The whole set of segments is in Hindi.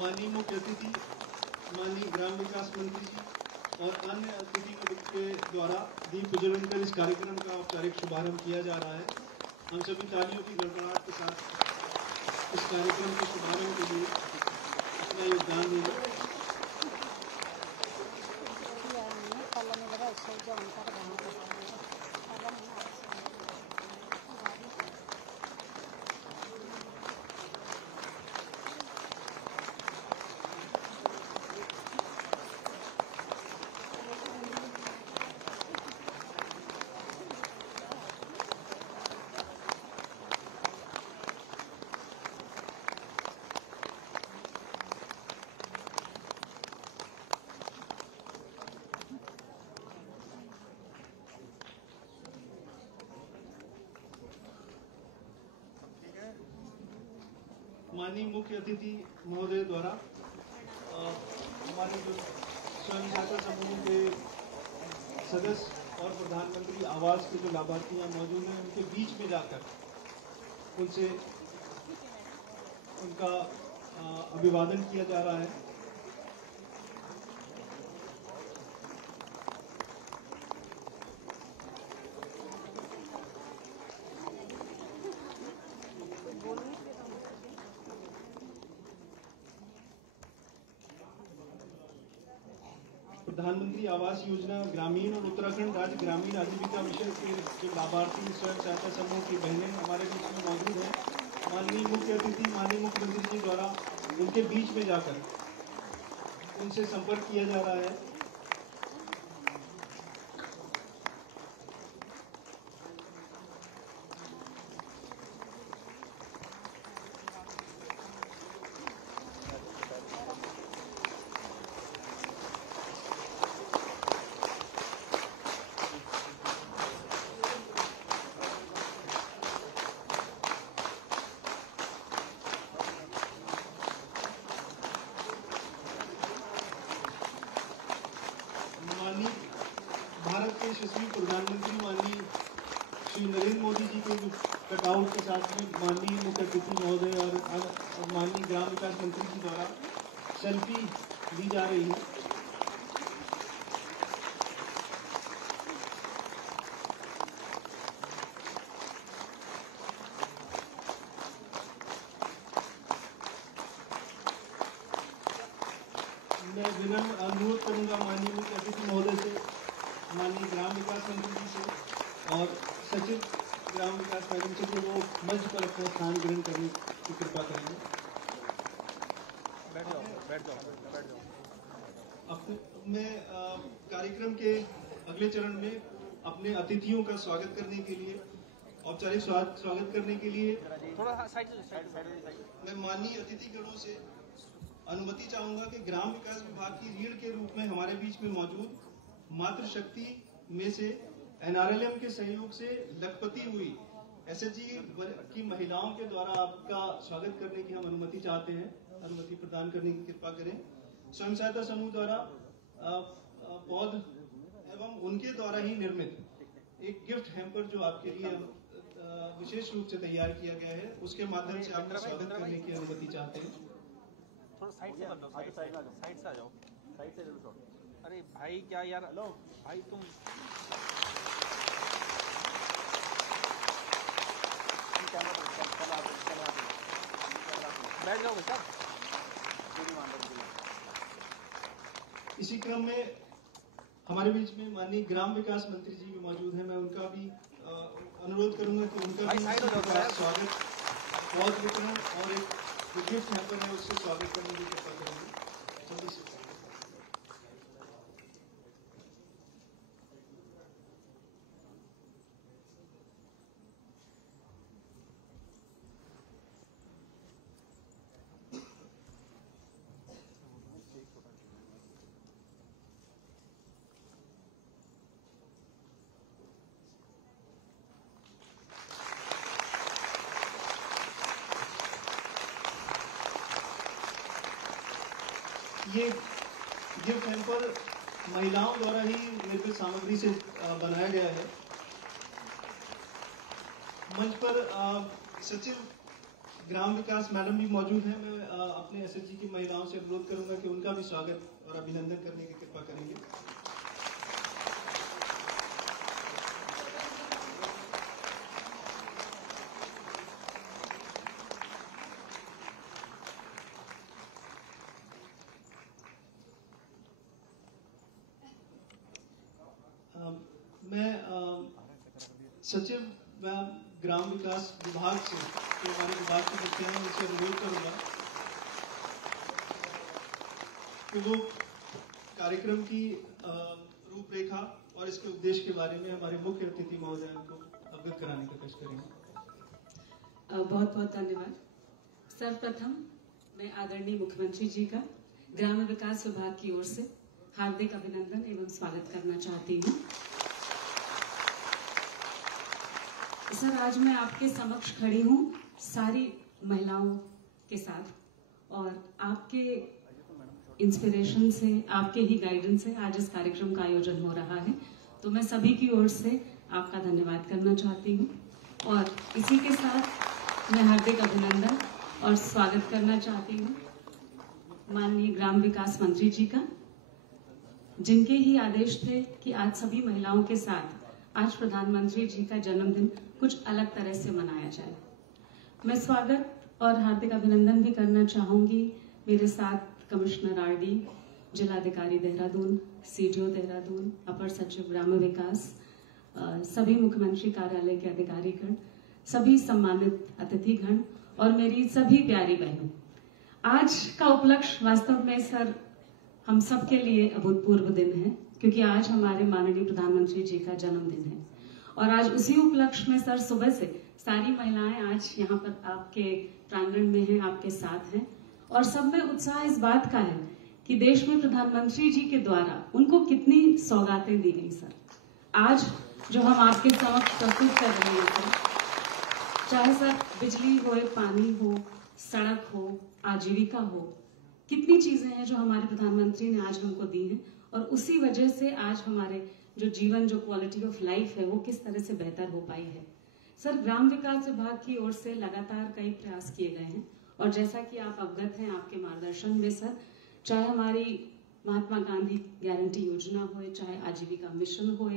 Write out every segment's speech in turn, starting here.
माननीय मुख्य अतिथि माननीय ग्राम विकास मंत्री जी और अन्य अतिथि के द्वारा दीप प्रज्वलन कर इस कार्यक्रम का औपचारिक शुभारंभ किया जा रहा है। हम सभी तालियों की गड़गड़ाहट के साथ इस कार्यक्रम के शुभारंभ के लिए अपना योगदान देंगे। माननीय मुख्य अतिथि महोदय द्वारा हमारे जो स्वयं सहायता समूह के सदस्य और प्रधानमंत्री आवास के जो लाभार्थी यहाँ मौजूद हैं उनके बीच में जाकर उनसे उनका अभिवादन किया जा रहा है। प्रधानमंत्री आवास योजना ग्रामीण और उत्तराखंड राज्य ग्रामीण आजीविका मिशन के जो लाभार्थी स्वयं सहायता समूह की बहनें हमारे बीच में मौजूद हैं। माननीय मुख्य अतिथि माननीय मुख्यमंत्री जी द्वारा उनके बीच में जाकर उनसे संपर्क किया जा रहा है। भारत के यशस्वी प्रधानमंत्री माननीय श्री नरेंद्र मोदी जी के कटआउट के साथ में माननीय मुख्य अतिथि महोदय और माननीय ग्राम विकास मंत्री जी द्वारा सेल्फी ली जा रही है। मैं विनम्र अनुरोध करूंगा माननीय मुख्य अतिथि महोदय से, माननीय ग्राम विकास मंत्री जी से और सचिव ग्राम विकास मैडम से कि वो मंच पर अपना स्थान ग्रहण करने की कृपा करेंगे। बैठ जाओ। अपने कार्यक्रम के अगले चरण में अपने अतिथियों का स्वागत करने के लिए औपचारिक स्वागत करने के लिए थोड़ा साइड मैं माननीय अतिथिगणों से अनुमति चाहूंगा कि ग्राम विकास विभाग की रीढ़ के रूप में हमारे बीच में मौजूद मातृशक्ति में से NRLM के सहयोग से लखपति हुई SHG की महिलाओं के द्वारा आपका स्वागत करने की हम अनुमति चाहते हैं। अनुमति प्रदान करने की कृपा करें। स्वयं सहायता समूह द्वारा पौध एवं उनके द्वारा ही निर्मित एक गिफ्ट हैम्पर जो आपके लिए विशेष रूप से तैयार किया गया है, उसके माध्यम से आपका स्वागत करने की अनुमति चाहते हैं। थोड़ा साइड से कर लो, साइड से आ जाओ, साइड से जरूर। अरे भाई क्या यार, हेलो भाई तुम बैठ जाओगे सर। इसी क्रम में हमारे बीच में माननीय ग्राम विकास मंत्री जी भी मौजूद हैं। मैं उनका भी अनुरोध करूंगा कि उनका भी स्वागत पौध वितरण और एक गिफ्ट हैम्पर है उससे स्वागत करने की कृपा करेंगे। जल्दी से ये गिफ्ट हैम्पर महिलाओं द्वारा ही निर्मित सामग्री से बनाया गया है। मंच पर सचिव ग्राम विकास मैडम भी मौजूद हैं। मैं अपने एसएचजी की महिलाओं से अनुरोध करूंगा कि उनका भी स्वागत और अभिनंदन करने की कृपा करेंगे। मैं सचिव मैम ग्राम विकास विभाग से जो हमारे विभाग के बच्चे हैं उनसे अनुरोध करूंगा कि वो कार्यक्रम की रूपरेखा और इसके उद्देश्य के बारे में हमारे मुख्य अतिथि महोदय को अवगत कराने का कष्ट करेंगे। बहुत बहुत धन्यवाद। सर्वप्रथम मैं आदरणीय मुख्यमंत्री जी का ग्राम विकास विभाग की ओर से हार्दिक अभिनंदन एवं स्वागत करना चाहती हूँ। सर, आज मैं आपके समक्ष खड़ी हूँ सारी महिलाओं के साथ और आपके इंस्पिरेशन से, आपके ही गाइडेंस से आज इस कार्यक्रम का आयोजन हो रहा है, तो मैं सभी की ओर से आपका धन्यवाद करना चाहती हूँ और इसी के साथ मैं हार्दिक अभिनंदन और स्वागत करना चाहती हूँ माननीय ग्राम विकास मंत्री जी का, जिनके ही आदेश थे कि आज सभी महिलाओं के साथ आज प्रधानमंत्री जी का जन्मदिन कुछ अलग तरह से मनाया जाए। मैं स्वागत और हार्दिक अभिनंदन भी करना चाहूंगी मेरे साथ कमिश्नर आरडी, जिलाधिकारी देहरादून, सीडीओ देहरादून, अपर सचिव ग्राम्य विकास, सभी मुख्यमंत्री कार्यालय के अधिकारीगण, सभी सम्मानित अतिथिगण और मेरी सभी प्यारी बहनों। आज का उपलक्ष्य वास्तव में सर हम सब के लिए अभूतपूर्व दिन है, क्योंकि आज हमारे माननीय प्रधानमंत्री जी का जन्मदिन है और आज उसी उपलक्ष्य में सर सुबह से सारी महिलाएं आज यहाँ पर आपके प्रांगण में हैं, आपके साथ हैं और सब में उत्साह इस बात का है कि देश में प्रधानमंत्री जी के द्वारा उनको कितनी सौगातें दी गई। सर, आज जो हम आपके समक्ष प्रस्तुत कर रहे हैं सर, चाहे सर बिजली हो, पानी हो, सड़क हो, आजीविका हो, कितनी चीजें हैं जो हमारे प्रधानमंत्री ने आज हमको दी हैं और उसी वजह से आज हमारे जो जीवन, जो क्वालिटी ऑफ लाइफ है वो किस तरह से बेहतर हो पाई है। सर, ग्राम विकास विभाग की ओर से लगातार कई प्रयास किए गए हैं और जैसा कि आप अवगत हैं आपके मार्गदर्शन में सर, चाहे हमारी महात्मा गांधी गारंटी योजना हो, चाहे आजीविका मिशन हो,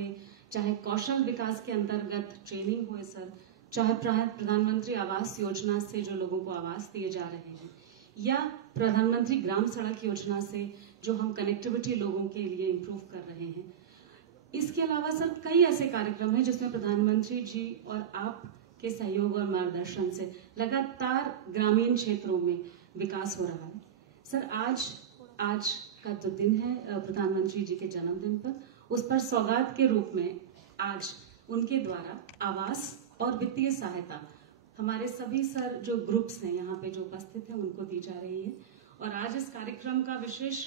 चाहे कौशल विकास के अंतर्गत ट्रेनिंग हो सर, चाहे प्रधानमंत्री आवास योजना से जो लोगों को आवास दिए जा रहे हैं या प्रधानमंत्री ग्राम सड़क योजना से जो हम कनेक्टिविटी लोगों के लिए इम्प्रूव कर रहे हैं। इसके अलावा सर कई ऐसे कार्यक्रम हैं जिसमें प्रधानमंत्री जी और आपके सहयोग और मार्गदर्शन से लगातार ग्रामीण क्षेत्रों में विकास हो रहा है। सर, आज का जो दिन है प्रधानमंत्री जी के जन्मदिन पर, उस पर सौगात के रूप में आज उनके द्वारा आवास और वित्तीय सहायता हमारे सभी सर जो ग्रुप्स हैं यहाँ पे जो उपस्थित हैं उनको दी जा रही है। और आज इस कार्यक्रम का विशेष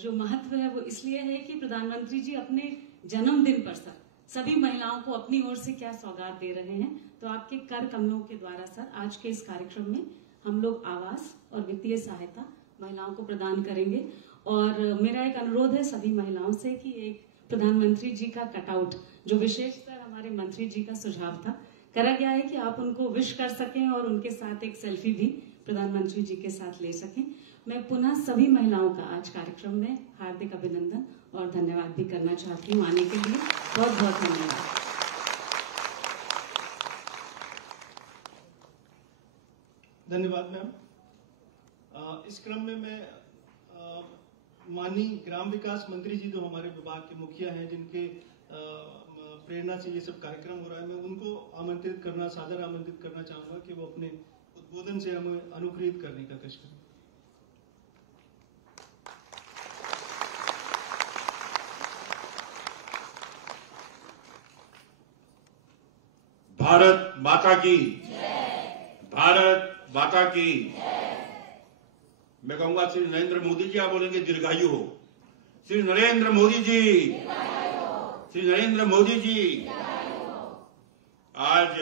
जो महत्व है वो इसलिए है कि प्रधानमंत्री जी अपने जन्मदिन पर सर सभी महिलाओं को अपनी ओर से क्या सौगात दे रहे हैं, तो आपके कर कमलों के द्वारा सर आज के इस कार्यक्रम में हम लोग आवास और वित्तीय सहायता महिलाओं को प्रदान करेंगे। और मेरा एक अनुरोध है सभी महिलाओं से कि एक प्रधानमंत्री जी का कटआउट जो विशेषकर हमारे मंत्री जी का सुझाव था, करा गया है कि आप उनको विश कर सकें और उनके साथ एक सेल्फी भी प्रधानमंत्री जी के साथ ले सकें। मैं पुनः सभी महिलाओं का आज कार्यक्रम में हार्दिक अभिनंदन और धन्यवाद भी करना चाहती हूँ आने के लिए। बहुत बहुत धन्यवाद। धन्यवाद मैम। इस क्रम में मैं माननीय ग्राम विकास मंत्री जी जो हमारे विभाग के मुखिया हैं, जिनके प्रेरणा से ये सब कार्यक्रम हो रहा है, मैं उनको सादर आमंत्रित करना चाहूंगा कि वो अपने उद्बोधन से हमें अनुप्रेरित करने का कष्ट करें। भारत माता की, भारत माता की। मैं कहूंगा श्री नरेंद्र मोदी जी आप बोलेंगे दीर्घायु हो। श्री नरेंद्र मोदी जी, श्री नरेंद्र मोदी जी। आज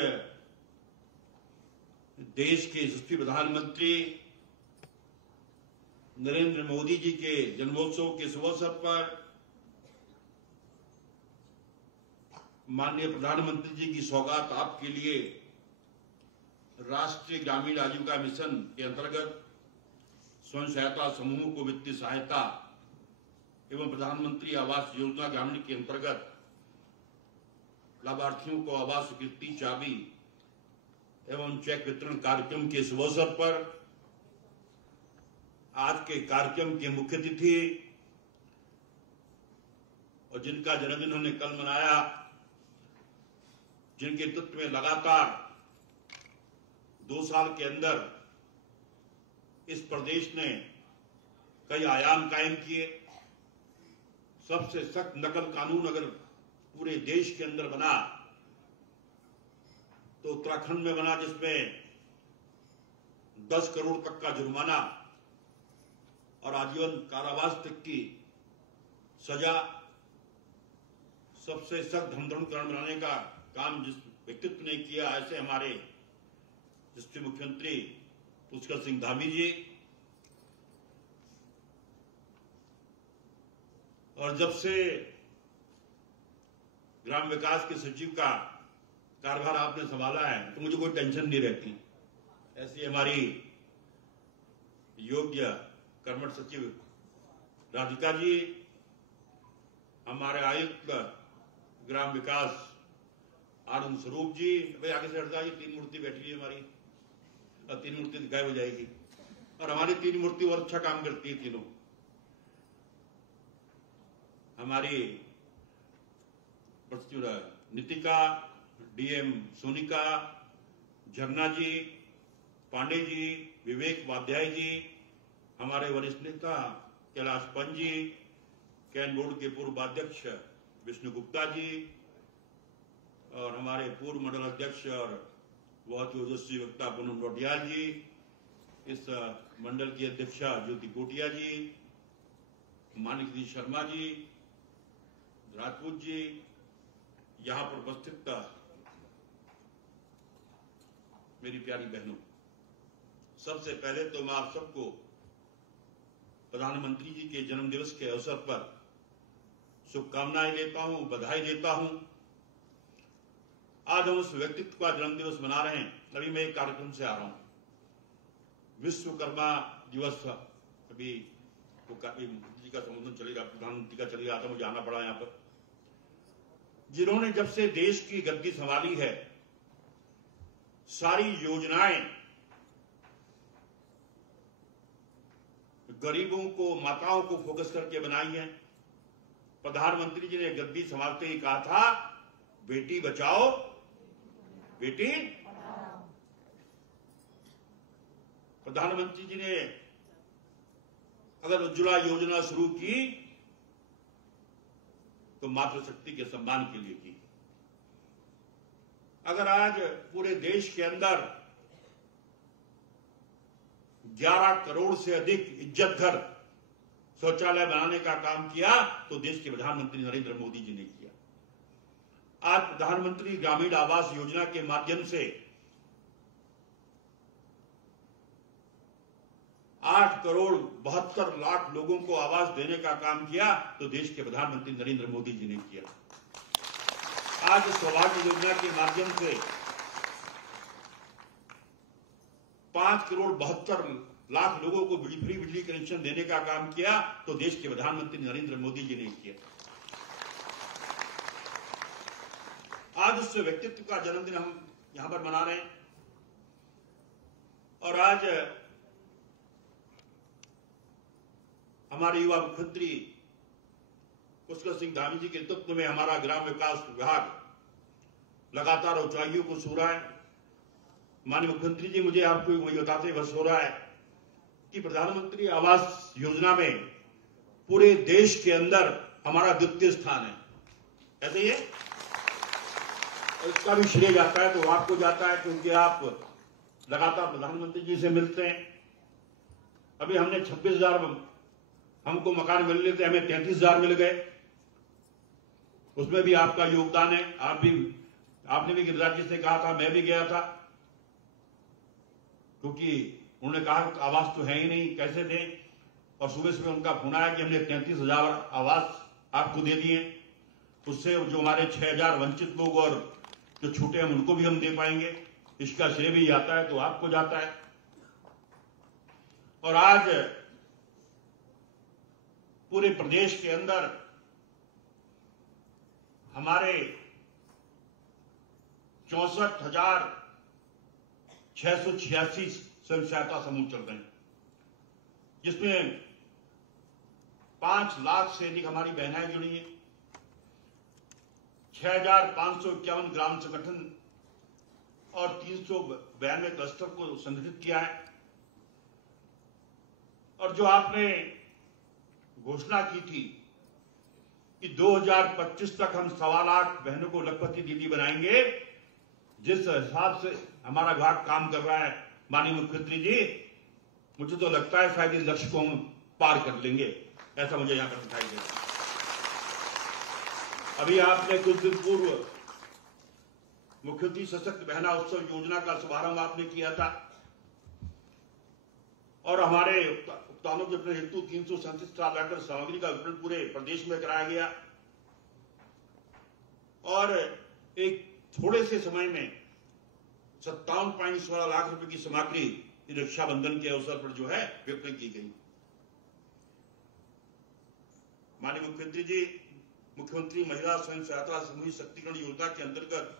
देश के यशस्वी प्रधानमंत्री नरेंद्र मोदी जी के जन्मोत्सव के शुभ अवसर पर माननीय प्रधानमंत्री जी की सौगात आपके लिए राष्ट्रीय ग्रामीण आजीविका मिशन के अंतर्गत स्वयं सहायता समूहों को वित्तीय सहायता एवं प्रधानमंत्री आवास योजना ग्रामीण के अंतर्गत लाभार्थियों को आवास स्वीकृति चाबी एवं चेक वितरण कार्यक्रम के शुभ अवसर पर आज के कार्यक्रम के मुख्य अतिथि और जिनका जन्मदिन हमने कल मनाया, जिनके नेतृत्व में लगातार 2 साल के अंदर इस प्रदेश ने कई आयाम कायम किए। सबसे सख्त नकल कानून अगर पूरे देश के अंदर बना तो उत्तराखंड में बना, जिसमें 10 करोड़ तक का जुर्माना और आजीवन कारावास तक की सजा, सबसे सख्त धर्मांतरण बनाने का काम जिस व्यक्तित्व ने किया, ऐसे हमारे यशस्वी मुख्यमंत्री पुष्कर सिंह धामी जी। और जब से ग्राम विकास के सचिव का कार्यभार आपने संभाला है तो मुझे कोई टेंशन नहीं रहती। ऐसी हमारी योग्य कर्मठ सचिव राधिका जी, हमारे आयुक्त ग्राम विकास आनंद स्वरूप जी, भाई आगे से हट जाइए, 3 मूर्ति बैठी है हमारी, और 3 मूर्ति दिखाई हो जाएगी, और हमारी 3 मूर्ति और अच्छा काम करती है तीनों। हमारी नितिका, डीएम सोनिका, झरना जी, पांडे जी, विवेक उपाध्याय जी, हमारे वरिष्ठ नेता कैलाश पंत जी, कैन बोर्ड के पूर्व अध्यक्ष विष्णु गुप्ता जी, और हमारे पूर्व मंडल अध्यक्ष और बहुत ही ओजस्वी वक्ता पूनम रोटियाल जी, इस मंडल की अध्यक्षा ज्योति कोटिया जी, मानिक जी शर्मा जी, राजपूत जी, यहां पर उपस्थित मेरी प्यारी बहनों, सबसे पहले तो मैं आप सबको प्रधानमंत्री जी के जन्मदिवस के अवसर पर शुभकामनाएं देता हूं, बधाई देता हूं। आज हम उस व्यक्तित्व का जन्मदिवस मना रहे हैं। अभी मैं एक कार्यक्रम से आ रहा हूं, विश्वकर्मा दिवस, अभी जी का संबोधन चलेगा, प्रधानमंत्री का चलेगा, तो मुझे आना पड़ा यहां पर। जिन्होंने जब से देश की गद्दी संभाली है, सारी योजनाएं गरीबों को, माताओं को फोकस करके बनाई है। प्रधानमंत्री जी ने गद्दी संभालते ही कहा था, बेटी बचाओ बेटी पढ़ाओ। प्रधानमंत्री जी ने अगर उज्ज्वला योजना शुरू की तो मातृशक्ति के सम्मान के लिए की। अगर आज पूरे देश के अंदर 11 करोड़ से अधिक इज्जत घर शौचालय बनाने का काम किया तो देश के प्रधानमंत्री नरेंद्र मोदी जी ने किया। आज प्रधानमंत्री ग्रामीण आवास योजना के माध्यम से 8 करोड़ 72 लाख लोगों को आवास देने का काम किया तो देश के प्रधानमंत्री नरेंद्र मोदी जी ने किया। आज सौभाग्य योजना के माध्यम से 5 करोड़ 72 लाख लोगों को फ्री बिजली कनेक्शन देने का काम किया तो देश के प्रधानमंत्री नरेंद्र मोदी जी ने किया। आज उस व्यक्तित्व का जन्मदिन हम यहां पर मना रहे हैं। और आज हमारे युवा मुख्यमंत्री पुष्कर सिंह धामी जी के नेतृत्व में हमारा ग्राम विकास विभाग लगातार ऊंचाइयों को छू रहा है। माननीय मुख्यमंत्री जी, मुझे आपको वही बताते बस हो रहा है कि प्रधानमंत्री आवास योजना में पूरे देश के अंदर हमारा द्वितीय स्थान है। ऐसे ही है, इसका भी श्रेय जाता है तो आपको जाता है क्योंकि आप लगातार प्रधानमंत्री जी से मिलते हैं। अभी हमने 26,000 हमको मकान मिल रहे थे, हमें 33,000 मिल गए। उसमें भी आपका योगदान है। आपने भी गिरिराज जी से कहा था, मैं भी गया था, क्योंकि उन्होंने कहा आवास तो है ही नहीं, कैसे दें। और सुबह सुबह उनका फोन आया कि हमने 33,000 आवास आपको दे दिए। उससे जो हमारे 6,000 वंचित लोग और जो छूटे हैं उनको भी हम दे पाएंगे। इसका श्रेय भी जाता है तो आपको जाता है। और आज पूरे प्रदेश के अंदर हमारे 64,686 स्वयं सहायता समूह चल रहे हैं, जिसमें 5 लाख से अधिक हमारी बहनाएं जुड़ी हैं। 6,551 ग्राम संगठन और 392 क्लस्टर को संगठित किया है। और जो आपने घोषणा की थी कि 2025 तक हम 1.25 लाख बहनों को लखपति दीदी बनाएंगे, जिस हिसाब से हमारा विभाग काम कर रहा है माननीय मुख्यमंत्री जी, मुझे तो लगता है शायद इस लक्ष्य को हम पार कर लेंगे, ऐसा मुझे यहां पर दिखाई देता है। अभी आपने कुछ दिन पूर्व मुख्यमंत्री सशक्त बहना उत्सव योजना का शुभारंभ आपने किया था और हमारे उपतानों के अपने हेतु 337 ट्रांसलेटर सामग्री का वितरण पूरे प्रदेश में कराया गया और एक थोड़े से समय में 57.16 लाख रुपए की सामग्री रक्षाबंधन के अवसर पर जो है वितरण की गई। माननीय मुख्यमंत्री जी, मुख्यमंत्री महिला स्वयं सहायता समूह शक्तिकरण योजना के अंतर्गत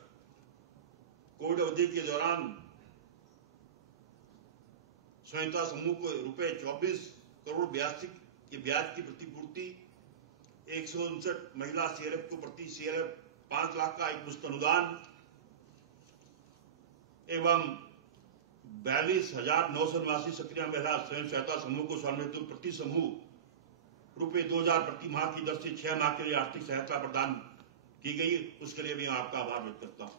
कोविड अवधि के दौरान स्वयंता समूह को रुपए 24,82 के ब्याज की प्रतिपूर्ति, 159 महिला सीएलएफ को प्रति सीएलएफ 5 लाख का एक मुश्त अनुदान एवं 42,989 सक्रिय महिला स्वयं सहायता समूह को स्वामित्व प्रति समूह रुपए 2,000 प्रति माह की दर से 6 माह के लिए आर्थिक सहायता प्रदान की गई। उसके लिए भी आपका आभार व्यक्त करता हूं।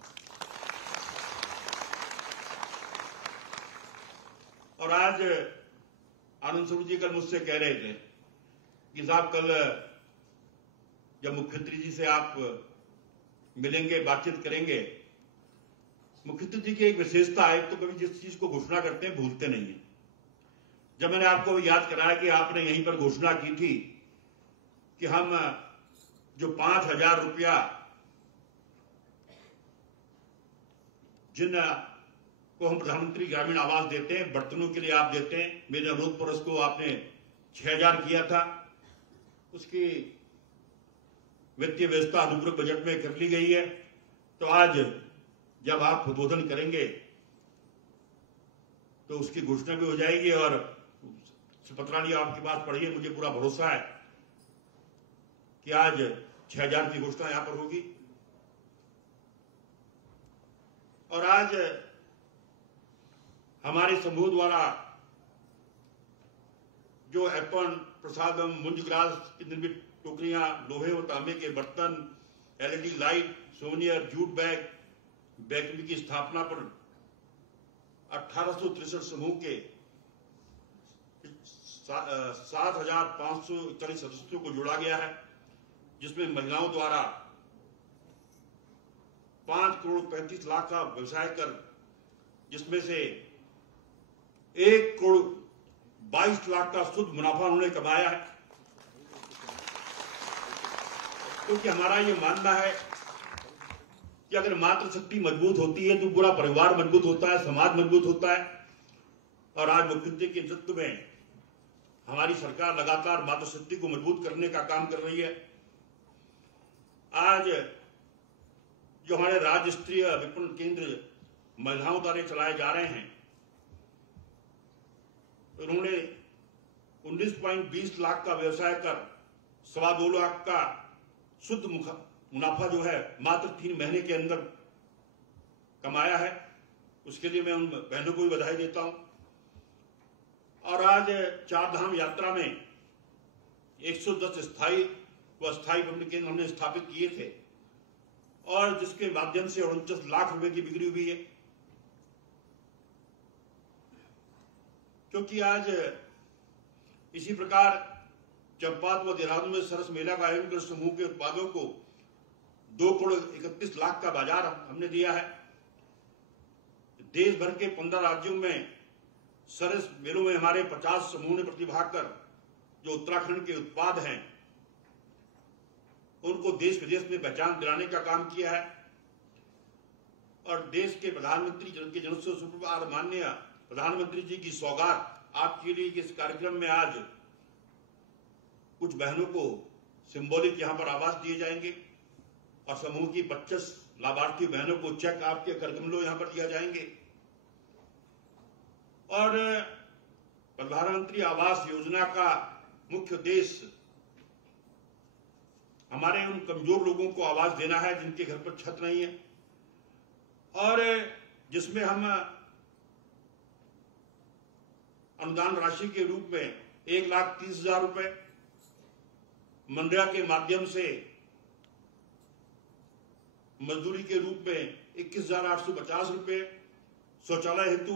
और आज आनंद स्वरूप जी कल मुझसे कह रहे थे कि साहब कल जब मुख्यमंत्री जी से आप मिलेंगे, बातचीत करेंगे, मुख्यमंत्री जी की एक विशेषता है तो कभी जिस चीज को घोषणा करते हैं भूलते नहीं है। जब मैंने आपको याद कराया कि आपने यहीं पर घोषणा की थी कि हम जो 5,000 रुपया जिन को हम प्रधानमंत्री ग्रामीण आवास देते हैं, बर्तनों के लिए आप देते हैं, मेरे अनुरोध पर उसको आपने 6,000 किया था, उसकी वित्तीय व्यवस्था अनुपूरक बजट में कर ली गई है। तो आज जब आप उद्बोधन करेंगे तो उसकी घोषणा भी हो जाएगी और पत्रावली आपके पास पढ़ी है, मुझे पूरा भरोसा है कि आज 6,000 की घोषणा यहां पर होगी। और आज हमारे समूह द्वारा जो एप्पन प्रसाद एवं मुंजग्रास की निर्मित टोकरियां, लोहे और तांबे के बर्तन, एलईडी लाइट, सोनियर, जूट बैग, बेकरी की स्थापना पर 1863 समूह के 7,541 सदस्यों को जोड़ा गया है, जिसमें महिलाओं द्वारा 5 करोड़ 35 लाख का व्यवसाय कर, जिसमें से 1 करोड़ 22 लाख का शुद्ध मुनाफा उन्होंने कमाया है। क्योंकि हमारा ये मानना है कि अगर मातृशक्ति मजबूत होती है तो पूरा परिवार मजबूत होता है, समाज मजबूत होता है। और आज मुख्यमंत्री के नेतृत्व में हमारी सरकार लगातार मातृशक्ति को मजबूत करने का काम कर रही है। आज जो हमारे राज्य स्तरीय विपणन केंद्र महिलाओं द्वारा चलाए जा रहे हैं, उन्होंने 19.20 लाख का व्यवसाय कर 2.25 लाख का शुद्ध मुनाफा जो है मात्र 3 महीने के अंदर कमाया है। उसके लिए मैं उन बहनों को भी बधाई देता हूं। और आज 4 धाम यात्रा में 110 स्थायी व अस्थायी विपणन केंद्र हमने स्थापित किए थे और जिसके माध्यम से 49 लाख रुपए की बिक्री हुई है। क्योंकि आज इसी प्रकार चंपात व देहरादून में सरस मेला का आयोजन कर समूह के उत्पादों को 2 करोड़ 31 लाख का बाजार हमने दिया है। देश भर के 15 राज्यों में सरस मेलों में हमारे 50 समूह ने प्रतिभाग कर जो उत्तराखंड के उत्पाद हैं उनको देश विदेश में पहचान दिलाने का काम किया है। और देश के प्रधानमंत्री के जन्मोत्सव शुभ माननीय प्रधानमंत्री जी की सौगात आपके लिए इस कार्यक्रम में आज कुछ बहनों को सिंबॉलिक यहां पर आवास दिए जाएंगे और समूह की 25 लाभार्थी बहनों को चेक आपके करकमलों यहां पर दिया जाएंगे। और प्रधानमंत्री आवास योजना का मुख्य उद्देश्य हमारे उन कमजोर लोगों को आवास देना है जिनके घर पर छत नहीं है, और जिसमें हम अनुदान राशि के रूप में 1,30,000 रुपए, मनरेगा के माध्यम से मजदूरी के रूप में 21,850 रुपए, शौचालय हेतु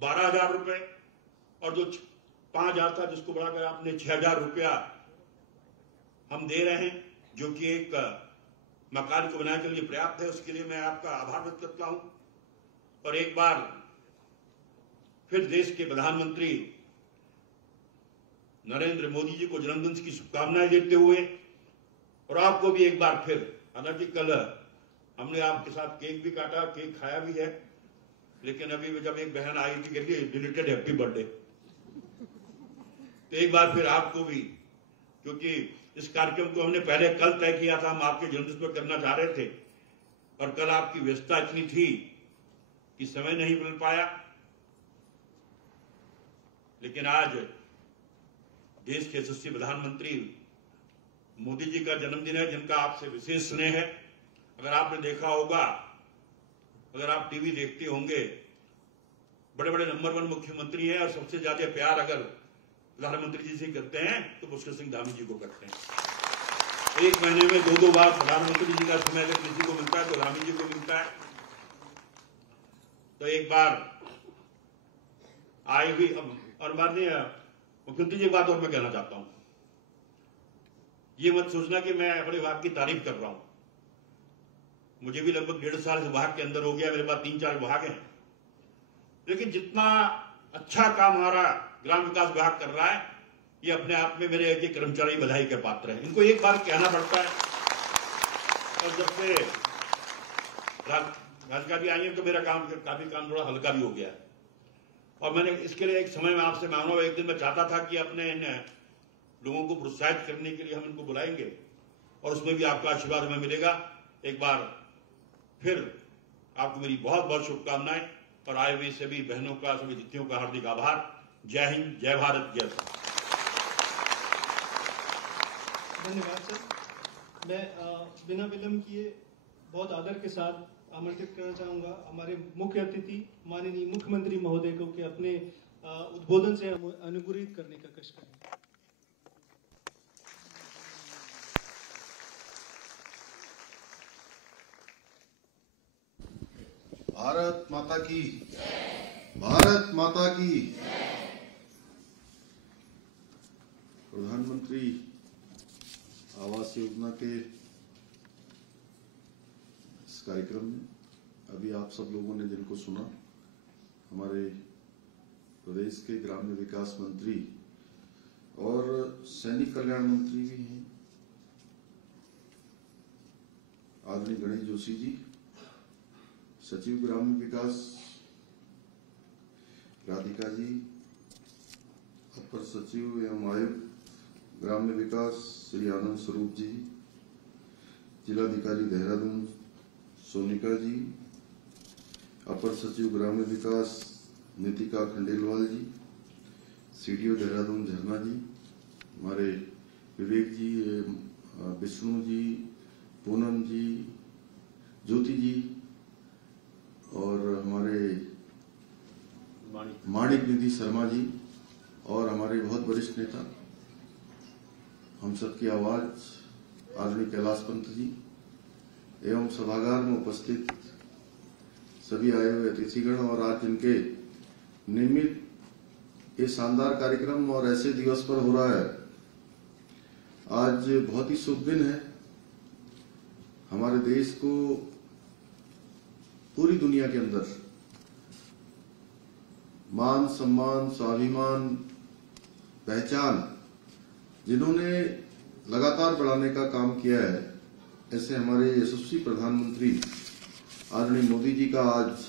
12,000 रुपए, और जो 5,000 था जिसको बढ़ाकर आपने 6,000 रुपया हम दे रहे हैं, जो कि एक मकान को बनाने के लिए पर्याप्त है। उसके लिए मैं आपका आभार व्यक्त करता हूं। और एक बार फिर देश के प्रधानमंत्री नरेंद्र मोदी जी को जन्मदिन की शुभकामनाएं देते हुए, और आपको भी एक बार फिर, हालांकि कल हमने आपके साथ केक भी काटा, केक खाया भी है, लेकिन अभी जब एक बहन आई थी कहती डिलीटेड हैप्पी बर्थडे, तो एक बार फिर आपको भी, क्योंकि इस कार्यक्रम को हमने पहले कल तय किया था, हम आपके जन्मदिन पर करना चाह रहे थे, और कल आपकी व्यस्तता इतनी थी कि समय नहीं मिल पाया। लेकिन आज देश के यशस्वी प्रधानमंत्री मोदी जी का जन्मदिन है, जिनका आपसे विशेष स्नेह है। अगर आपने देखा होगा, अगर आप टीवी देखते होंगे, बड़े बड़े नंबर 1 मुख्यमंत्री हैं, और सबसे ज्यादा प्यार अगर प्रधानमंत्री जी से करते हैं तो पुष्कर सिंह धामी जी को करते हैं। एक महीने में 2-2 बार प्रधानमंत्री जी का समय अगर किसी को मिलता है तो धामी जी को मिलता है। तो एक बार आए भी। और माननीय मुख्यमंत्री जी, बात और मैं कहना चाहता हूं, ये मत सोचना कि मैं अपने विभाग की तारीफ कर रहा हूं। मुझे भी लगभग 1.5 साल इस विभाग के अंदर हो गया, मेरे पास 3-4 विभाग हैं, लेकिन जितना अच्छा काम हमारा ग्राम विकास विभाग कर रहा है, ये अपने आप में मेरे एक कर्मचारी बधाई के पात्र हैं। इनको एक बार कहना पड़ता है। और जब से राधिका भी आई है तो मेरा काफी काम थोड़ा हल्का भी हो गया है। और मैंने इसके लिए एक समय में आपसे मांगा, एक दिन मैं चाहता था कि अपने इन लोगों को प्रोत्साहित करने के लिए हम इनको बुलाएंगे, और उसमें भी आपका आशीर्वाद हमें मिलेगा। एक बार फिर आपको मेरी बहुत बहुत शुभकामनाएं, और आए हुए सभी बहनों का, सभी अतिथियों का हार्दिक आभार। जय हिंद, जय भारत, जय सर। धन्यवाद सर। मैं बिना विलंब किए बहुत आदर के साथ आमंत्रित करना चाहूंगा हमारे मुख्य अतिथि माननीय मुख्यमंत्री महोदय को कि अपने उद्बोधन से अनुग्रहित करने का कष्ट करें। भारत माता की, भारत माता की। प्रधानमंत्री आवास योजना के इस कार्यक्रम में अभी आप सब लोगों ने जिनको सुना, हमारे प्रदेश के ग्राम्य विकास मंत्री और सैनिक कल्याण मंत्री भी हैं, आदरणीय गणेश जोशी जी, सचिव ग्राम्य विकास राधिका जी, अपर सचिव एवं आयुक्त ग्राम्य विकास श्री आनंद स्वरूप जी, जिलाधिकारी देहरादून सोनिका जी, अपर सचिव ग्राम्य विकास नितिका खंडेलवाल जी, सीडीओ देहरादून झरना जी, हमारे विवेक जी, विष्णु जी, पूनम जी, ज्योति जी, और हमारे माणिक निधि शर्मा जी, और हमारे बहुत वरिष्ठ नेता, हम सबकी आवाज आदरणीय कैलाश पंत जी, एवं सभागार में उपस्थित सभी आए हुए अतिथिगण, और आज जिनके निमित्त ये शानदार कार्यक्रम और ऐसे दिवस पर हो रहा है, आज बहुत ही शुभ दिन है। हमारे देश को पूरी दुनिया के अंदर मान सम्मान, स्वाभिमान, पहचान जिन्होंने लगातार बढ़ाने का काम किया है, ऐसे हमारे यशस्वी प्रधानमंत्री आदरणीय मोदी जी का आज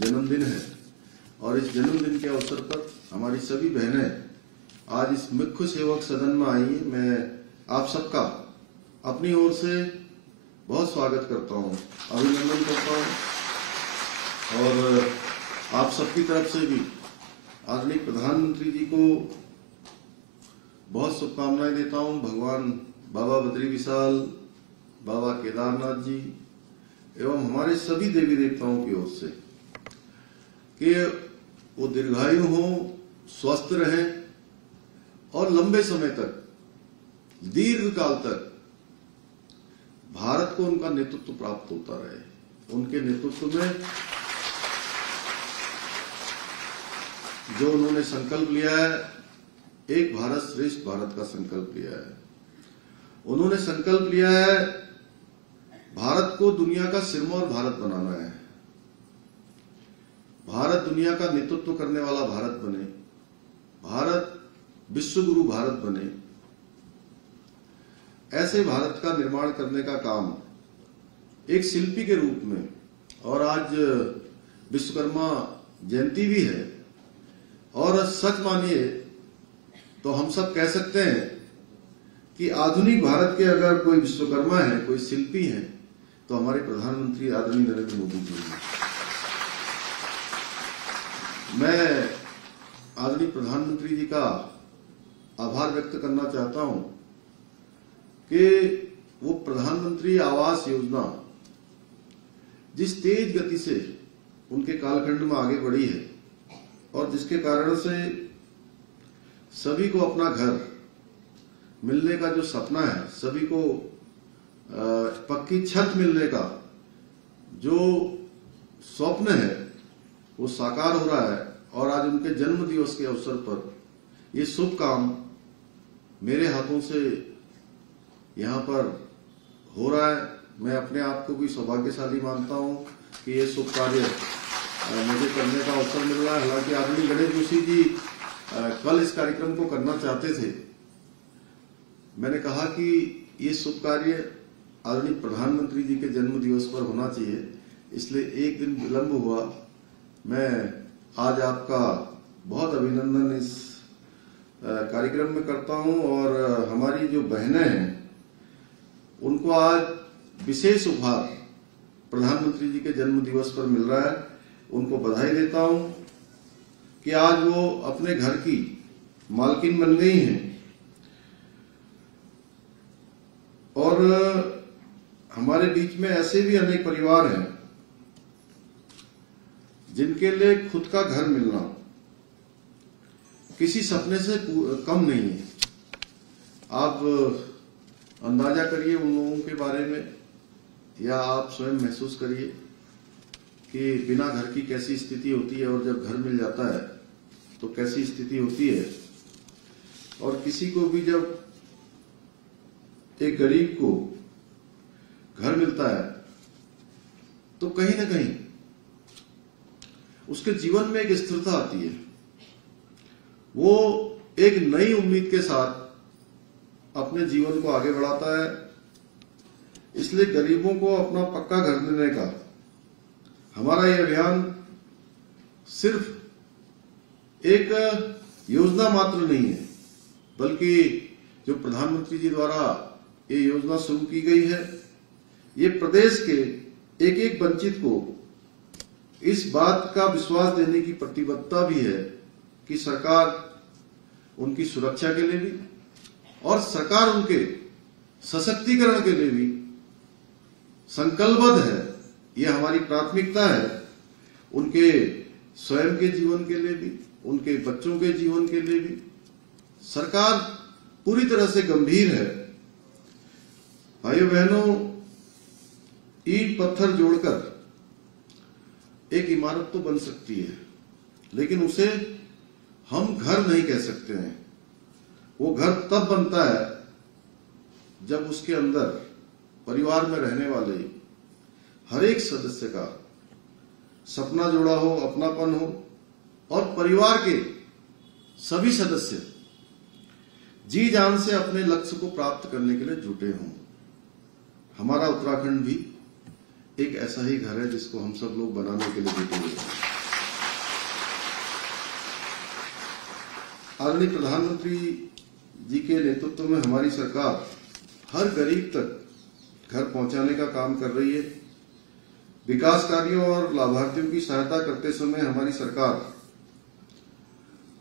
जन्मदिन है और इस जन्मदिन के अवसर पर हमारी सभी बहनें आज इस मुख्य सेवक सदन में आई हैं। मैं आप सबका अपनी ओर से बहुत स्वागत करता हूं, अभिनंदन करता हूं और आप सबकी तरफ से भी आदरणीय प्रधानमंत्री जी को बहुत शुभकामनाएं देता हूं। भगवान बाबा बद्री विशाल, बाबा केदारनाथ जी एवं हमारे सभी देवी देवताओं की ओर से कि वो दीर्घायु हो, स्वस्थ रहें और लंबे समय तक, दीर्घ काल तक भारत को उनका नेतृत्व प्राप्त होता रहे। उनके नेतृत्व में जो उन्होंने संकल्प लिया है, एक भारत श्रेष्ठ भारत का संकल्प लिया है। उन्होंने संकल्प लिया है भारत को दुनिया का सिरमौर भारत बनाना है। भारत दुनिया का नेतृत्व करने वाला भारत बने, भारत विश्व गुरु भारत बने, ऐसे भारत का निर्माण करने का काम एक शिल्पी के रूप में, और आज विश्वकर्मा जयंती भी है और सच मानिए तो हम सब कह सकते हैं कि आधुनिक भारत के अगर कोई विश्वकर्मा है, कोई शिल्पी है, तो हमारे प्रधानमंत्री आदरणीय नरेंद्र मोदी जी हैं। मैं आदरणीय प्रधानमंत्री जी का आभार व्यक्त करना चाहता हूं कि वो प्रधानमंत्री आवास योजना जिस तेज गति से उनके कालखंड में आगे बढ़ी है और जिसके कारण से सभी को अपना घर मिलने का जो सपना है, सभी को पक्की छत मिलने का जो स्वप्न है वो साकार हो रहा है। और आज उनके जन्म दिवस के अवसर पर ये शुभ काम मेरे हाथों से यहाँ पर हो रहा है। मैं अपने आप को भी सौभाग्यशाली मानता हूँ कि ये शुभ कार्य मुझे करने का अवसर मिल रहा है। हालांकि आदरणीय गणेश जोशी जी कल इस कार्यक्रम को करना चाहते थे। मैंने कहा कि ये शुभ कार्य आदरणीय प्रधानमंत्री जी के जन्म दिवस पर होना चाहिए, इसलिए एक दिन विलंब हुआ। मैं आज आपका बहुत अभिनंदन इस कार्यक्रम में करता हूं और हमारी जो बहनें हैं उनको आज विशेष उपहार प्रधानमंत्री जी के जन्म दिवस पर मिल रहा है। उनको बधाई देता हूं कि आज वो अपने घर की मालकिन बन गई हैं और हमारे बीच में ऐसे भी अनेक परिवार हैं जिनके लिए खुद का घर मिलना किसी सपने से कम नहीं है। आप अंदाजा करिए उन लोगों के बारे में, या आप स्वयं महसूस करिए कि बिना घर की कैसी स्थिति होती है और जब घर मिल जाता है तो कैसी स्थिति होती है। और किसी को भी जब एक गरीब को घर मिलता है तो कहीं ना कहीं उसके जीवन में एक स्थिरता आती है। वो एक नई उम्मीद के साथ अपने जीवन को आगे बढ़ाता है। इसलिए गरीबों को अपना पक्का घर देने का हमारा ये अभियान सिर्फ एक योजना मात्र नहीं है, बल्कि जो प्रधानमंत्री जी द्वारा ये योजना शुरू की गई है, ये प्रदेश के एक एक वंचित को इस बात का विश्वास देने की प्रतिबद्धता भी है कि सरकार उनकी सुरक्षा के लिए भी और सरकार उनके सशक्तिकरण के लिए भी संकल्पबद्ध है। ये हमारी प्राथमिकता है। उनके स्वयं के जीवन के लिए भी, उनके बच्चों के जीवन के लिए भी सरकार पूरी तरह से गंभीर है। भाइयों बहनों, ईंट पत्थर जोड़कर एक इमारत तो बन सकती है, लेकिन उसे हम घर नहीं कह सकते हैं। वो घर तब बनता है जब उसके अंदर परिवार में रहने वाले हर एक सदस्य का सपना जुड़ा हो, अपनापन हो और परिवार के सभी सदस्य जी जान से अपने लक्ष्य को प्राप्त करने के लिए जुटे हों। हमारा उत्तराखंड भी एक ऐसा ही घर है जिसको हम सब लोग बनाने के लिए जुटे हुए हैं। आदरणीय प्रधानमंत्री जी के नेतृत्व में हमारी सरकार हर गरीब तक घर पहुंचाने का काम कर रही है। विकास कार्यों और लाभार्थियों की सहायता करते समय हमारी सरकार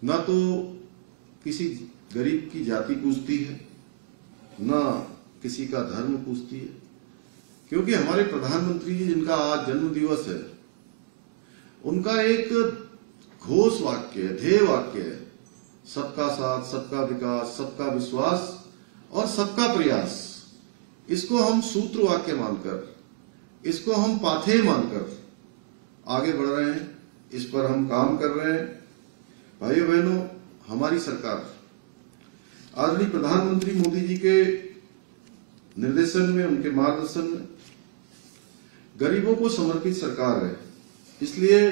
न तो किसी गरीब की जाति पूछती है, न किसी का धर्म पूछती है, क्योंकि हमारे प्रधानमंत्री जी जिनका आज जन्म दिवस है, उनका एक घोष वाक्य है, ध्येय वाक्य है, सबका साथ, सबका विकास, सबका विश्वास और सबका प्रयास। इसको हम सूत्र वाक्य मानकर, इसको हम पाथेय मानकर आगे बढ़ रहे हैं। इस पर हम काम कर रहे हैं। भाइयों बहनों, हमारी सरकार आदरणीय प्रधानमंत्री मोदी जी के निर्देशन में, उनके मार्गदर्शन में गरीबों को समर्पित सरकार है। इसलिए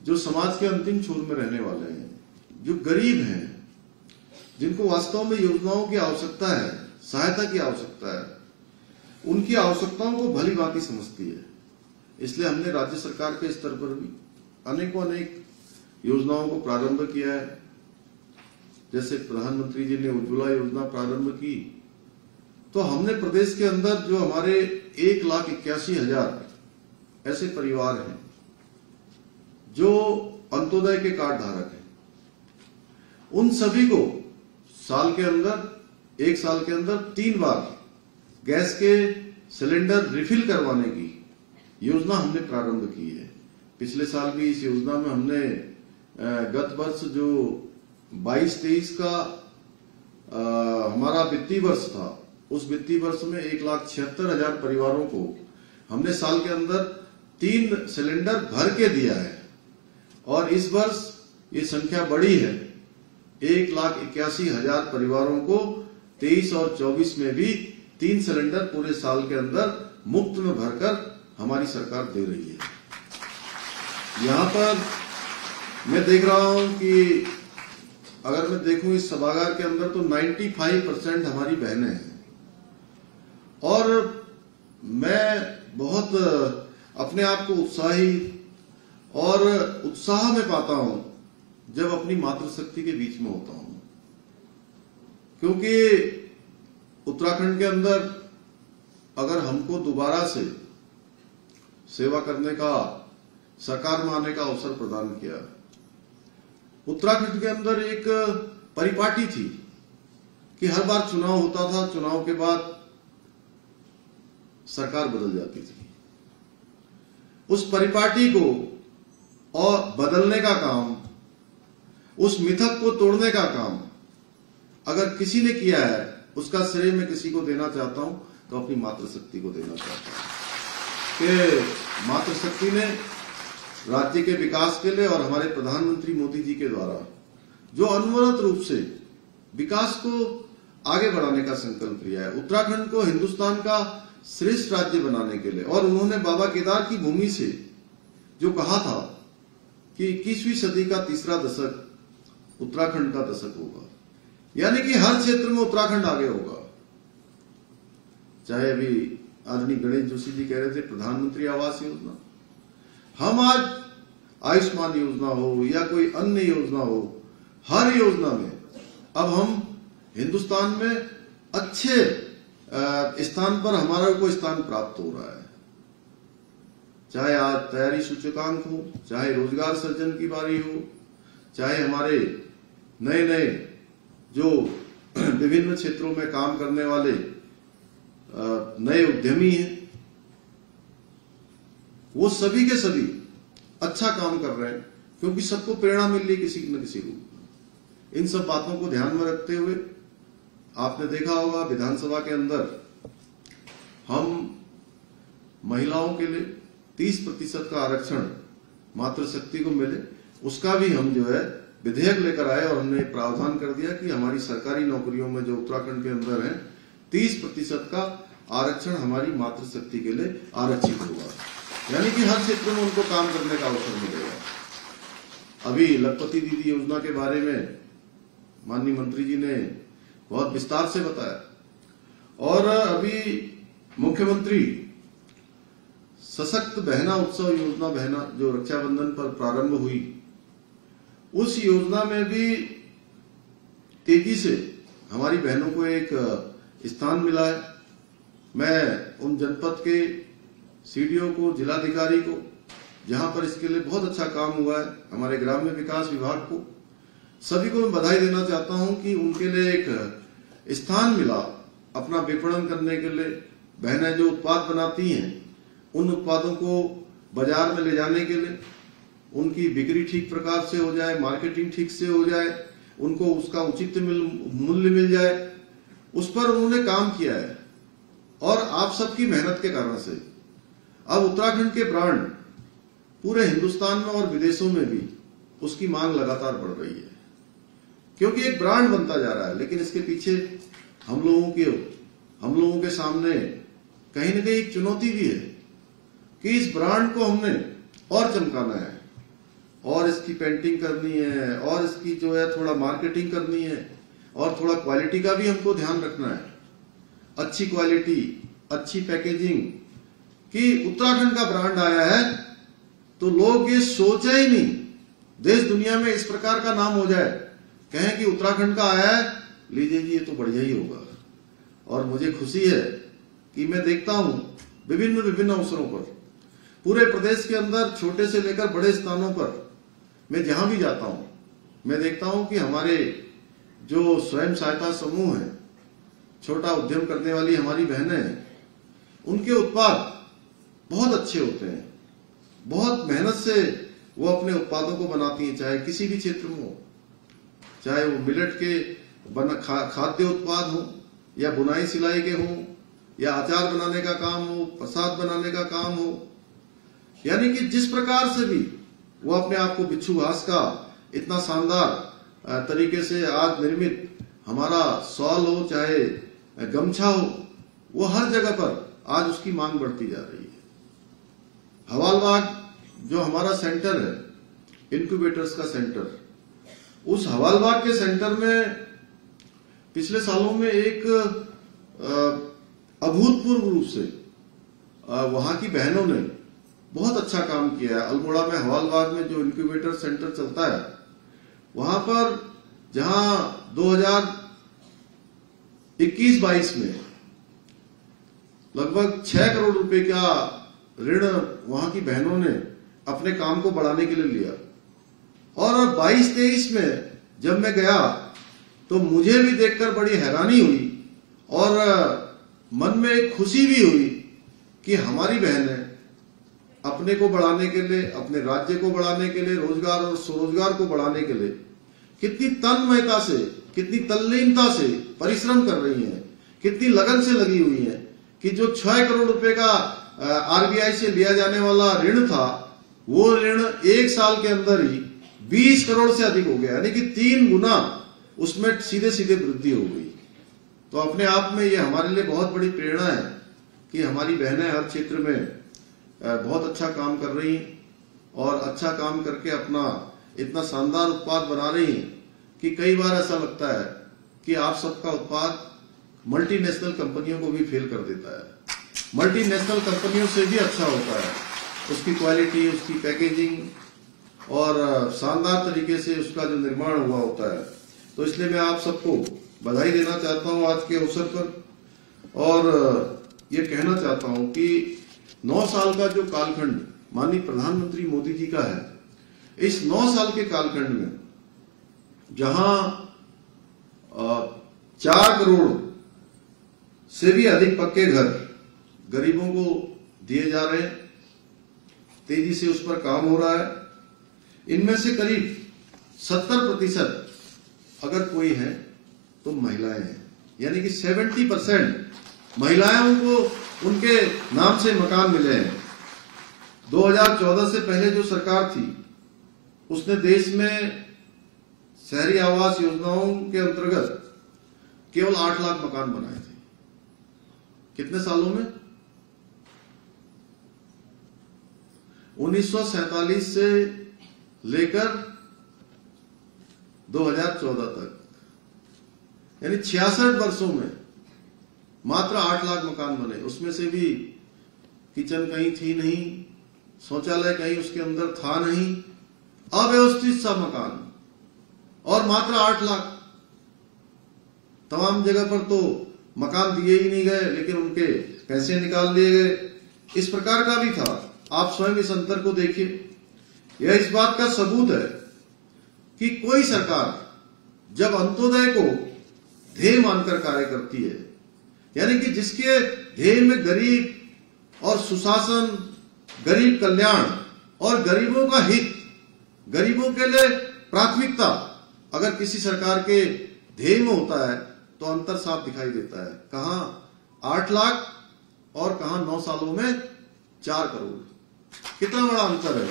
जो समाज के अंतिम छोर में रहने वाले हैं, जो गरीब हैं, जिनको वास्तव में योजनाओं की आवश्यकता है, सहायता की आवश्यकता है, उनकी आवश्यकताओं को भली भांति समझती है। इसलिए हमने राज्य सरकार के स्तर पर भी अनेकों योजनाओं को प्रारंभ किया है। जैसे प्रधानमंत्री जी ने उज्ज्वला योजना प्रारंभ की, तो हमने प्रदेश के अंदर जो हमारे 1,81,000 ऐसे परिवार हैं जो अंत्योदय के कार्ड धारक हैं, उन सभी को एक साल के अंदर 3 बार गैस के सिलेंडर रिफिल करवाने की योजना हमने प्रारंभ की है। पिछले साल भी इस योजना में हमने गत वर्ष जो 22-23 का हमारा वित्तीय वर्ष था, उस वित्तीय वर्ष में 1,76,000 परिवारों को हमने साल के अंदर 3 सिलेंडर भर के दिया है। और इस वर्ष ये संख्या बढ़ी है, 1,81,000 परिवारों को 23 और 24 में भी 3 सिलेंडर पूरे साल के अंदर मुफ्त में भरकर हमारी सरकार दे रही है। यहाँ पर मैं देख रहा हूं कि अगर मैं देखूं इस सभागार के अंदर तो 95% हमारी बहनें हैं। और मैं बहुत अपने आप को उत्साही और उत्साह में पाता हूं जब अपनी मातृशक्ति के बीच में होता हूं, क्योंकि उत्तराखंड के अंदर अगर हमको दोबारा से सेवा करने का, सरकार में आने का अवसर प्रदान किया, उत्तराखंड के अंदर एक परिपाटी थी कि हर बार चुनाव होता था, चुनाव के बाद सरकार बदल जाती थी। उस परिपाटी को और बदलने का काम, उस मिथक को तोड़ने का काम अगर किसी ने किया है, उसका श्रेय मैं किसी को देना चाहता हूं तो अपनी मातृशक्ति को देना चाहता हूं कि मातृशक्ति ने राज्य के विकास के लिए और हमारे प्रधानमंत्री मोदी जी के द्वारा जो अनवरत रूप से विकास को आगे बढ़ाने का संकल्प लिया है, उत्तराखंड को हिंदुस्तान का श्रेष्ठ राज्य बनाने के लिए। और उन्होंने बाबा केदार की भूमि से जो कहा था कि 21वीं सदी का तीसरा दशक उत्तराखंड का दशक होगा, यानी कि हर क्षेत्र में उत्तराखंड आगे होगा। चाहे अभी आदरणीय गणेश जोशी जी कह रहे थे प्रधानमंत्री आवास योजना, हम आज आयुष्मान योजना हो या कोई अन्य योजना हो, हर योजना में अब हम हिंदुस्तान में अच्छे स्थान पर हमारा को स्थान प्राप्त हो रहा है। चाहे आज तैयारी सूचकांक हो, चाहे रोजगार सृजन की बारी हो, चाहे हमारे नए नए जो विभिन्न क्षेत्रों में काम करने वाले नए उद्यमी हैं, वो सभी के सभी अच्छा काम कर रहे हैं, क्योंकि सबको प्रेरणा मिल रही किसी न किसी रूप में। इन सब बातों को ध्यान में रखते हुए आपने देखा होगा विधानसभा के अंदर हम महिलाओं के लिए 30% का आरक्षण मातृशक्ति को मिले, उसका भी हम जो है विधेयक लेकर आए और हमने प्रावधान कर दिया कि हमारी सरकारी नौकरियों में जो उत्तराखंड के अंदर है 30% का आरक्षण हमारी मातृशक्ति के लिए आरक्षित होगा, यानी कि हर क्षेत्र में उनको काम करने का अवसर मिलेगा। अभी लखपति दीदी योजना के बारे में माननीय मंत्री जी ने बहुत विस्तार से बताया, और अभी मुख्यमंत्री सशक्त बहना उत्सव योजना बहना जो रक्षाबंधन पर प्रारंभ हुई, उस योजना में भी तेजी से हमारी बहनों को एक स्थान मिला है। मैं उन जनपद के सीडीओ को, जिलाधिकारी को, जहां पर इसके लिए बहुत अच्छा काम हुआ है, हमारे ग्राम्य विकास विभाग को, सभी को मैं बधाई देना चाहता हूं कि उनके लिए एक स्थान मिला अपना विपणन करने के लिए। बहनें जो उत्पाद बनाती हैं, उन उत्पादों को बाजार में ले जाने के लिए उनकी बिक्री ठीक प्रकार से हो जाए, मार्केटिंग ठीक से हो जाए, उनको उसका उचित मूल्य मिल जाए, उस पर उन्होंने काम किया है। और आप सबकी मेहनत के कारण से अब उत्तराखंड के ब्रांड पूरे हिंदुस्तान में और विदेशों में भी उसकी मांग लगातार बढ़ रही है, क्योंकि एक ब्रांड बनता जा रहा है। लेकिन इसके पीछे हम लोगों के सामने कहीं न कहीं एक चुनौती भी है कि इस ब्रांड को हमने और चमकाना है, और इसकी पेंटिंग करनी है, और इसकी जो है थोड़ा मार्केटिंग करनी है, और थोड़ा क्वालिटी का भी हमको ध्यान रखना है। अच्छी क्वालिटी, अच्छी पैकेजिंग, कि उत्तराखंड का ब्रांड आया है तो लोग ये सोचे ही नहीं, देश दुनिया में इस प्रकार का नाम हो जाए, कहें कि उत्तराखंड का आया है, लीजिए जी ये तो बढ़िया ही होगा। और मुझे खुशी है कि मैं देखता हूं विभिन्न अवसरों पर पूरे प्रदेश के अंदर छोटे से लेकर बड़े स्थानों पर मैं जहां भी जाता हूं, मैं देखता हूं कि हमारे जो स्वयं सहायता समूह है, छोटा उद्यम करने वाली हमारी बहनें हैं, उनके उत्पाद बहुत अच्छे होते हैं। बहुत मेहनत से वो अपने उत्पादों को बनाती हैं, चाहे किसी भी क्षेत्र में हो, चाहे वो मिलेट के खाद्य उत्पाद हो, या बुनाई सिलाई के हो, या अचार बनाने का काम हो, प्रसाद बनाने का काम हो, यानी कि जिस प्रकार से भी वो अपने आप को बिच्छू घास का इतना शानदार तरीके से आज निर्मित हमारा शॉल हो, चाहे गमछा हो, वो हर जगह पर आज उसकी मांग बढ़ती जा रही है। हवालबाग जो हमारा सेंटर है, इनक्यूबेटर्स का सेंटर, उस हवालबाग के सेंटर में पिछले सालों में एक अभूतपूर्व रूप से वहां की बहनों ने बहुत अच्छा काम किया है। अल्मोड़ा में हवालबाग में जो इनक्यूबेटर सेंटर चलता है, वहां पर जहां 2021-22 में लगभग 6 करोड़ रुपए का ऋण वहां की बहनों ने अपने काम को बढ़ाने के लिए लिया, और 22-23 में जब मैं गया तो मुझे भी देखकर बड़ी हैरानी हुई और मन में एक खुशी भी हुई कि हमारी बहनें अपने को बढ़ाने के लिए, अपने राज्य को बढ़ाने के लिए, रोजगार और स्वरोजगार को बढ़ाने के लिए कितनी तन्मयता से, कितनी तल्लीनता से परिश्रम कर रही हैं, कितनी लगन से लगी हुई हैं कि जो 6 करोड़ रुपए का आरबीआई से लिया जाने वाला ऋण था, वो ऋण 1 साल के अंदर ही 20 करोड़ से अधिक हो गया, यानी कि 3 गुना उसमें सीधे सीधे वृद्धि हो गई। तो अपने आप में ये हमारे लिए बहुत बड़ी प्रेरणा है कि हमारी बहनें हर क्षेत्र में बहुत अच्छा काम कर रही हैं, और अच्छा काम करके अपना इतना शानदार उत्पाद बना रही हैं कि कई बार ऐसा लगता है कि आप सबका उत्पाद मल्टीनेशनल कंपनियों को भी फेल कर देता है, मल्टीनेशनल कंपनियों से भी अच्छा होता है, उसकी क्वालिटी, उसकी पैकेजिंग और शानदार तरीके से उसका जो निर्माण हुआ होता है। तो इसलिए मैं आप सबको बधाई देना चाहता हूं आज के अवसर पर, और ये कहना चाहता हूं कि 9 साल का जो कालखंड माननीय प्रधानमंत्री मोदी जी का है, इस 9 साल के कालखंड में जहां 4 करोड़ से भी अधिक पक्के घर गरीबों को दिए जा रहे हैं, तेजी से उस पर काम हो रहा है। इनमें से करीब 70% अगर कोई है तो महिलाएं हैं, यानी कि 70% महिलाओं को उनके नाम से मकान मिले हैं। 2014 से पहले जो सरकार थी उसने देश में शहरी आवास योजनाओं के अंतर्गत केवल 8 लाख मकान बनाए थे। कितने सालों में? 1947 से लेकर 2014 तक, यानी 66 वर्षों में मात्र 8 लाख मकान बने। उसमें से भी किचन कहीं थी नहीं, शौचालय कहीं उसके अंदर था नहीं, अव्यवस्थित सा मकान, और मात्र 8 लाख। तमाम जगह पर तो मकान दिए ही नहीं गए, लेकिन उनके पैसे निकाल लिए गए। इस प्रकार का भी था। आप स्वयं इस अंतर को देखिए। यह इस बात का सबूत है कि कोई सरकार जब अंत्योदय को ध्येय मानकर कार्य करती है, यानी कि जिसके ध्येय में गरीब और सुशासन, गरीब कल्याण और गरीबों का हित, गरीबों के लिए प्राथमिकता अगर किसी सरकार के ध्येय में होता है तो अंतर साफ दिखाई देता है। कहां 8 लाख और कहां 9 सालों में 4 करोड़, कितना बड़ा अंतर है।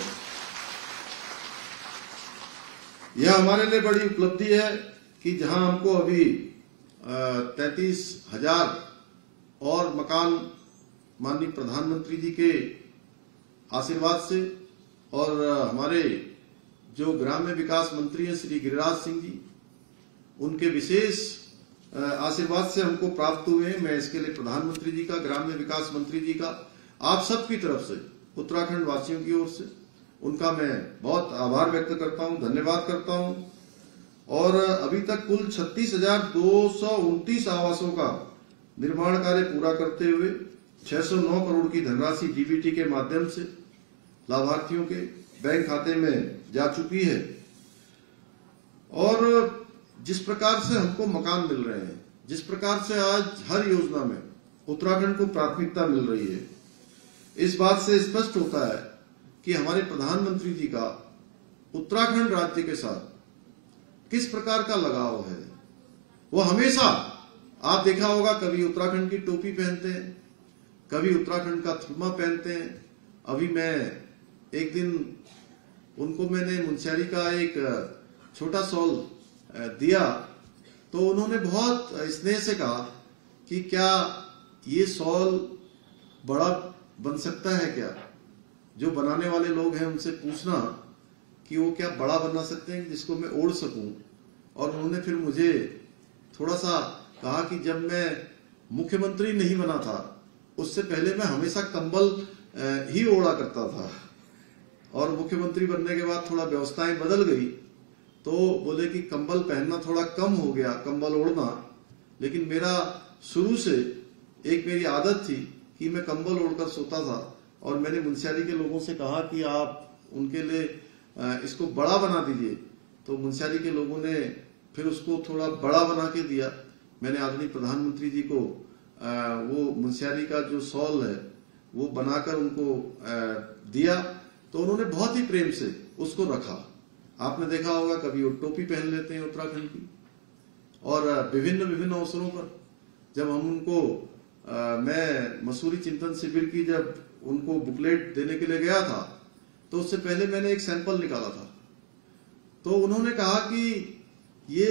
यह हमारे लिए बड़ी उपलब्धि है कि जहां हमको अभी 33,000 और मकान माननीय प्रधानमंत्री जी के आशीर्वाद से और हमारे जो ग्राम्य विकास मंत्री हैं श्री गिरिराज सिंह जी, उनके विशेष आशीर्वाद से हमको प्राप्त हुए हैं। मैं इसके लिए प्रधानमंत्री जी का, ग्राम्य विकास मंत्री जी का, आप सबकी तरफ से, उत्तराखंड वासियों की ओर से उनका मैं बहुत आभार व्यक्त करता हूं, धन्यवाद करता हूं। और अभी तक कुल 36,229 आवासों का निर्माण कार्य पूरा करते हुए 609 करोड़ की धनराशि डीबीटी के माध्यम से लाभार्थियों के बैंक खाते में जा चुकी है। और जिस प्रकार से हमको मकान मिल रहे हैं, जिस प्रकार से आज हर योजना में उत्तराखंड को प्राथमिकता मिल रही है, इस बात से स्पष्ट होता है कि हमारे प्रधानमंत्री जी का उत्तराखंड राज्य के साथ किस प्रकार का लगाव है। वो हमेशा, आप देखा होगा, कभी उत्तराखंड की टोपी पहनते हैं, कभी उत्तराखंड का थुरमा पहनते हैं। अभी मैं एक दिन उनको मैंने मुंशियारी का एक छोटा शॉल दिया, तो उन्होंने बहुत स्नेह से कहा कि क्या ये शॉल बड़ा बन सकता है क्या? जो बनाने वाले लोग हैं उनसे पूछना कि वो क्या बड़ा बना सकते हैं जिसको मैं ओढ़ सकूं। और उन्होंने फिर मुझे थोड़ा सा कहा कि जब मैं मुख्यमंत्री नहीं बना था उससे पहले मैं हमेशा कंबल ही ओढ़ा करता था, और मुख्यमंत्री बनने के बाद थोड़ा व्यवस्थाएं बदल गई, तो बोले कि कंबल पहनना थोड़ा कम हो गया, कंबल ओढ़ना। लेकिन मेरा शुरू से एक मेरी आदत थी कि मैं कंबल ओढ़कर सोता था। और मैंने मुंशियारी के लोगों से कहा कि आप उनके लिए इसको बड़ा बना दीजिए, तो मुंशियारी के लोगों ने फिर उसको थोड़ा बड़ा बना के दिया। मैंने आदरणीय प्रधानमंत्री जी को वो मुंशियारी का जो शॉल है वो बनाकर उनको दिया, तो उन्होंने बहुत ही प्रेम से उसको रखा। आपने देखा होगा कभी वो टोपी पहन लेते हैं उत्तराखंड की। और विभिन्न अवसरों पर जब हम उनको मैं मसूरी चिंतन शिविर की जब उनको बुकलेट देने के लिए गया था, तो उससे पहले मैंने एक सैंपल निकाला था। तो उन्होंने कहा कि ये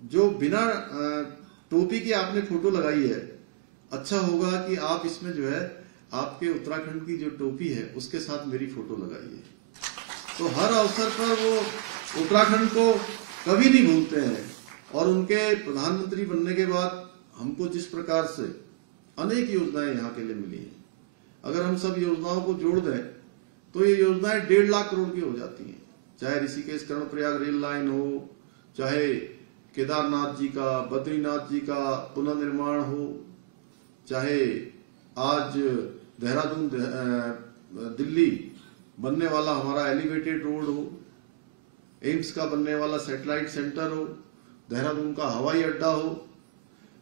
जो बिना टोपी की आपने फोटो लगाई है, अच्छा होगा कि आप इसमें जो है आपके उत्तराखंड की जो टोपी है उसके साथ मेरी फोटो लगाइए। तो हर अवसर पर वो उत्तराखंड को कभी नहीं भूलते हैं। और उनके प्रधानमंत्री बनने के बाद हमको जिस प्रकार से अनेक योजनाएं यहाँ के लिए मिली हैं, अगर हम सब योजनाओं को जोड़ दें तो ये योजनाएं 1.5 लाख करोड़ की हो जाती हैं। चाहे ऋषिकेश कर्णप्रयाग रेल लाइन हो, चाहे केदारनाथ जी का, बद्रीनाथ जी का पुनर्निर्माण हो, चाहे आज देहरादून दिल्ली बनने वाला हमारा एलिवेटेड रोड हो, एम्स का बनने वाला सैटेलाइट सेंटर हो, देहरादून का हवाई अड्डा हो,